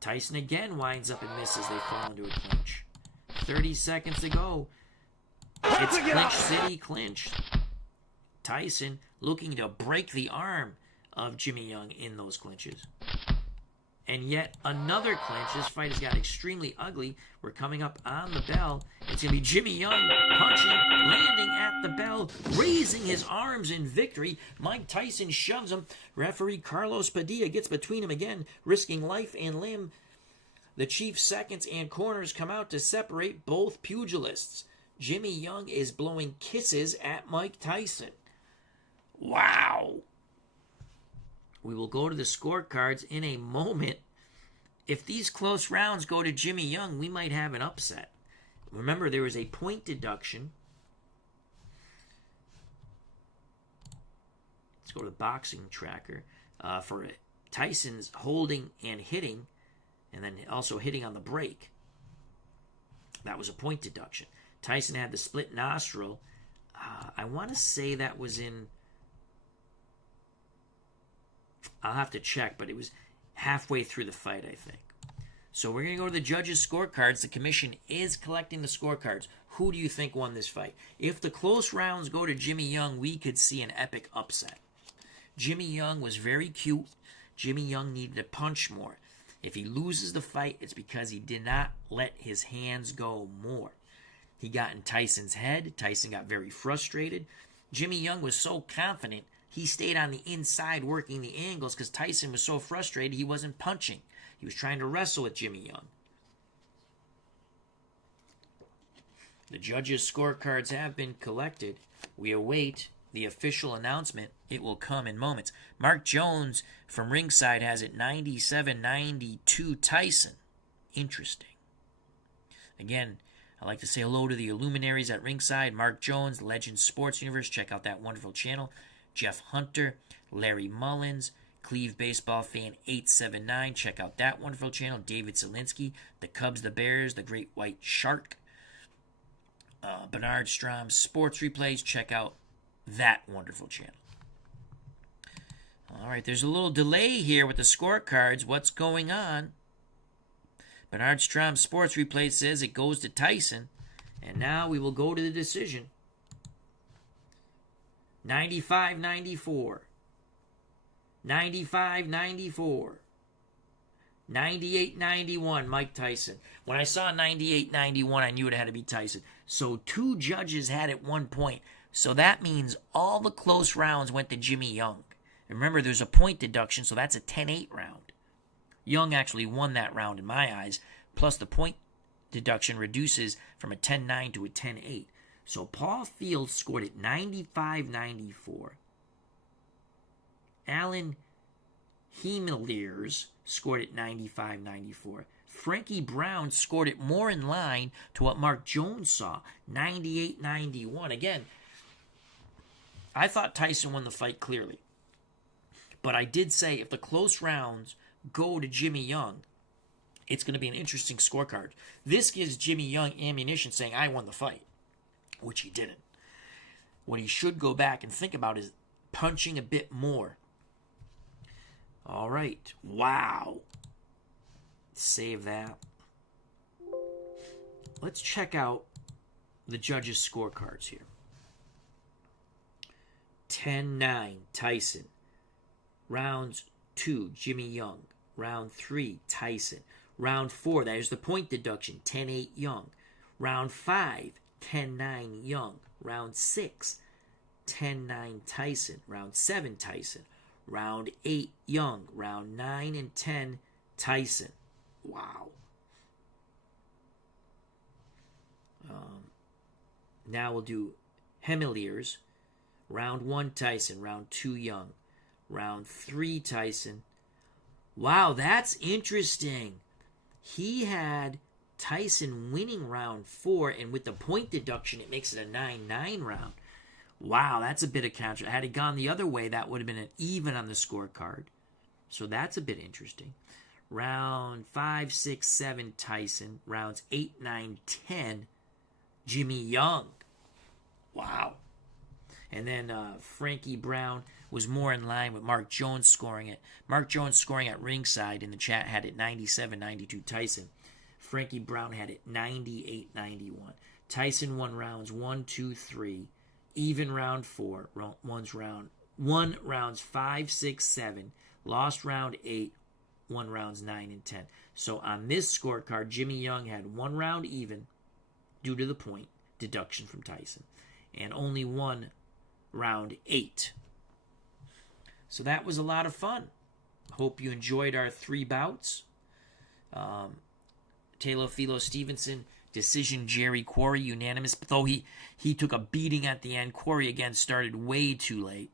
Tyson again winds up and misses. They fall into a clinch. 30 seconds to go. It's Clinch City clinch. Tyson looking to break the arm of Jimmy Young in those clinches. And yet another clinch. This fight has got extremely ugly. We're coming up on the bell. It's going to be Jimmy Young punching, landing at the bell, raising his arms in victory. Mike Tyson shoves him. Referee Carlos Padilla gets between him again, risking life and limb. The chief seconds and corners come out to separate both pugilists. Jimmy Young is blowing kisses at Mike Tyson. Wow. We will go to the scorecards in a moment. If these close rounds go to Jimmy Young, we might have an upset. Remember, there was a point deduction. Let's go to the boxing tracker. For Tyson's holding and hitting, and then also hitting on the break. That was a point deduction. Tyson had the split nostril. I want to say that was in... I'll have to check, but it was halfway through the fight, I think. So we're going to go to the judges' scorecards. The commission is collecting the scorecards. Who do you think won this fight? If the close rounds go to Jimmy Young, we could see an epic upset. Jimmy Young was very cute. Jimmy Young needed to punch more. If he loses the fight, it's because he did not let his hands go more. He got in Tyson's head. Tyson got very frustrated. Jimmy Young was so confident, he stayed on the inside working the angles because Tyson was so frustrated he wasn't punching. He was trying to wrestle with Jimmy Young. The judges' scorecards have been collected. We await the official announcement. It will come in moments. Mark Jones from ringside has it 97-92 Tyson. Interesting. Again, I'd like to say hello to the luminaries at ringside. Mark Jones, Legend Sports Universe. Check out that wonderful channel. Jeff Hunter, Larry Mullins, Cleve Baseball Fan 879. Check out that wonderful channel. David Zielinski, the Cubs, the Bears, the Great White Shark. Bernard Strom Sports Replays. Check out that wonderful channel. All right, there's a little delay here with the scorecards. What's going on? Bernard Strom Sports Replay says it goes to Tyson. And now we will go to the decision. 95-94. 95-94. 98-91, Mike Tyson. When I saw 98-91, I knew it had to be Tyson. So 2 judges had it 1 point. So that means all the close rounds went to Jimmy Young. Remember, there's a point deduction, so that's a 10-8 round. Young actually won that round in my eyes, plus the point deduction reduces from a 10-9 to a 10-8. So Paul Fields scored at 95-94. Alan Hemeliers scored at 95-94. Frankie Brown scored it more in line to what Mark Jones saw, 98-91. Again, I thought Tyson won the fight clearly. But I did say if the close rounds go to Jimmy Young, it's going to be an interesting scorecard. This gives Jimmy Young ammunition saying, I won the fight, which he didn't. What he should go back and think about is punching a bit more. All right. Wow. Save that. Let's check out the judges' scorecards here. 10-9, Tyson. Round 2, Jimmy Young. Round 3, Tyson. Round 4, that is the point deduction, 10-8 Young. Round 5, 10-9 Young. Round 6, 10-9 Tyson. Round 7, Tyson. Round 8, Young. Round 9 and 10, Tyson. Wow. Now we'll do Hemeliers. Round 1, Tyson. Round 2, Young. Round 3, Tyson. Wow, that's interesting. He had Tyson winning round 4, and with the point deduction, it makes it a 9-9 round. Wow, that's a bit of counter. Had it gone the other way, that would have been an even on the scorecard. So that's a bit interesting. Round 5, 6, 7, Tyson. Rounds 8, 9, 10, Jimmy Young. Wow. And then Frankie Brown was more in line with Mark Jones scoring it. Mark Jones scoring at ringside in the chat had it 97-92 Tyson. Frankie Brown had it 98-91. Tyson won rounds 1, 2, 3. Even round 4. Won rounds 5, 6, 7. Lost round 8. Won rounds 9 and 10. So on this scorecard, Jimmy Young had 1 round even due to the point deduction from Tyson. And only 1 round 8. So that was a lot of fun. Hope you enjoyed our 3 bouts. Teofilo Stevenson, decision Jerry Quarry, unanimous. But though he took a beating at the end, Quarry again started way too late.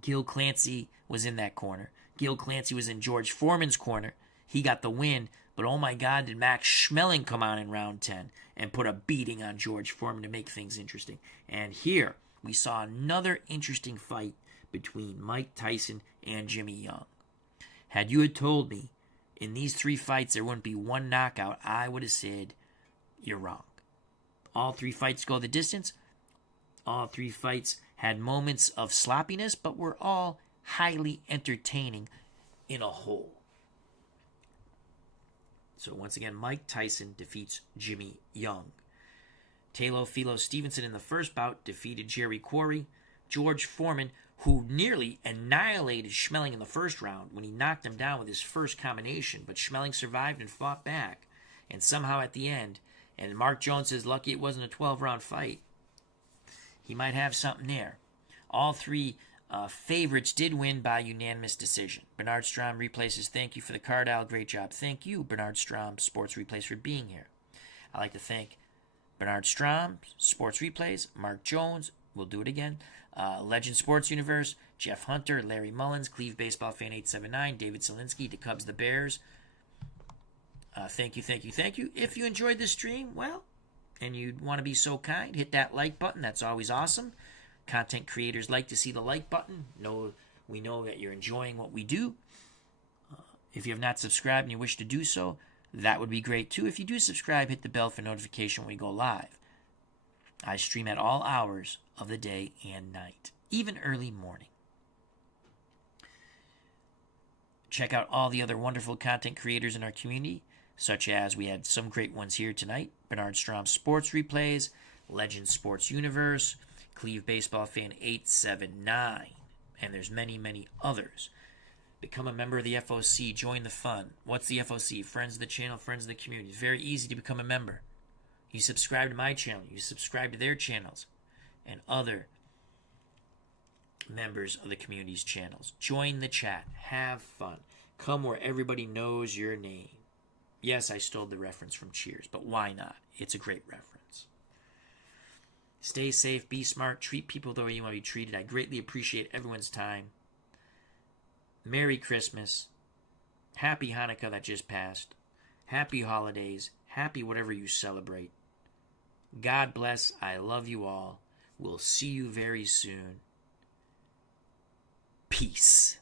Gil Clancy was in that corner. Gil Clancy was in George Foreman's corner. He got the win. But oh my God, did Max Schmeling come on in round 10 and put a beating on George Foreman to make things interesting. And here we saw another interesting fight between Mike Tyson and Jimmy Young. Had you had told me in these 3 fights there wouldn't be 1 knockout, I would have said, you're wrong. All 3 fights go the distance. All 3 fights had moments of sloppiness, but were all highly entertaining in a whole. So once again, Mike Tyson defeats Jimmy Young. Teofilo Stevenson in the first bout defeated Jerry Quarry. George Foreman, who nearly annihilated Schmeling in the first round when he knocked him down with his first combination, but Schmeling survived and fought back. And somehow at the end, and Mark Jones is lucky it wasn't a 12-round fight, he might have something there. All 3 favorites did win by unanimous decision. Bernard Strom Replays says, thank you for the card, Al. Great job. Thank you, Bernard Strom Sports Replays, for being here. I'd like to thank Bernard Strom Sports Replays, Mark Jones, we'll do it again, Legend Sports Universe, Jeff Hunter, Larry Mullins, Cleve Baseball Fan 879, David Zielinski, the Cubs, the Bears. Thank you. If you enjoyed this stream, well, and you'd want to be so kind, hit that like button. That's always awesome. Content creators like to see the like button. We know that you're enjoying what we do. If you have not subscribed and you wish to do so, that would be great too. If you do subscribe, hit the bell for notification when we go live. I stream at all hours of the day and night, even early morning. Check out all the other wonderful content creators in our community, such as we had some great ones here tonight. Bernard Strom Sports Replays, Legend Sports Universe, Cleve Baseball Fan 879, and there's many, many others. Become a member of the FOC. Join the fun. What's the FOC? Friends of the channel, friends of the community. It's very easy to become a member. You subscribe to my channel. You subscribe to their channels and other members of the community's channels. Join the chat. Have fun. Come where everybody knows your name. Yes, I stole the reference from Cheers, but why not? It's a great reference. Stay safe, be smart, treat people the way you want to be treated. I greatly appreciate everyone's time. Merry Christmas. Happy Hanukkah that just passed. Happy holidays. Happy whatever you celebrate. God bless. I love you all. We'll see you very soon. Peace.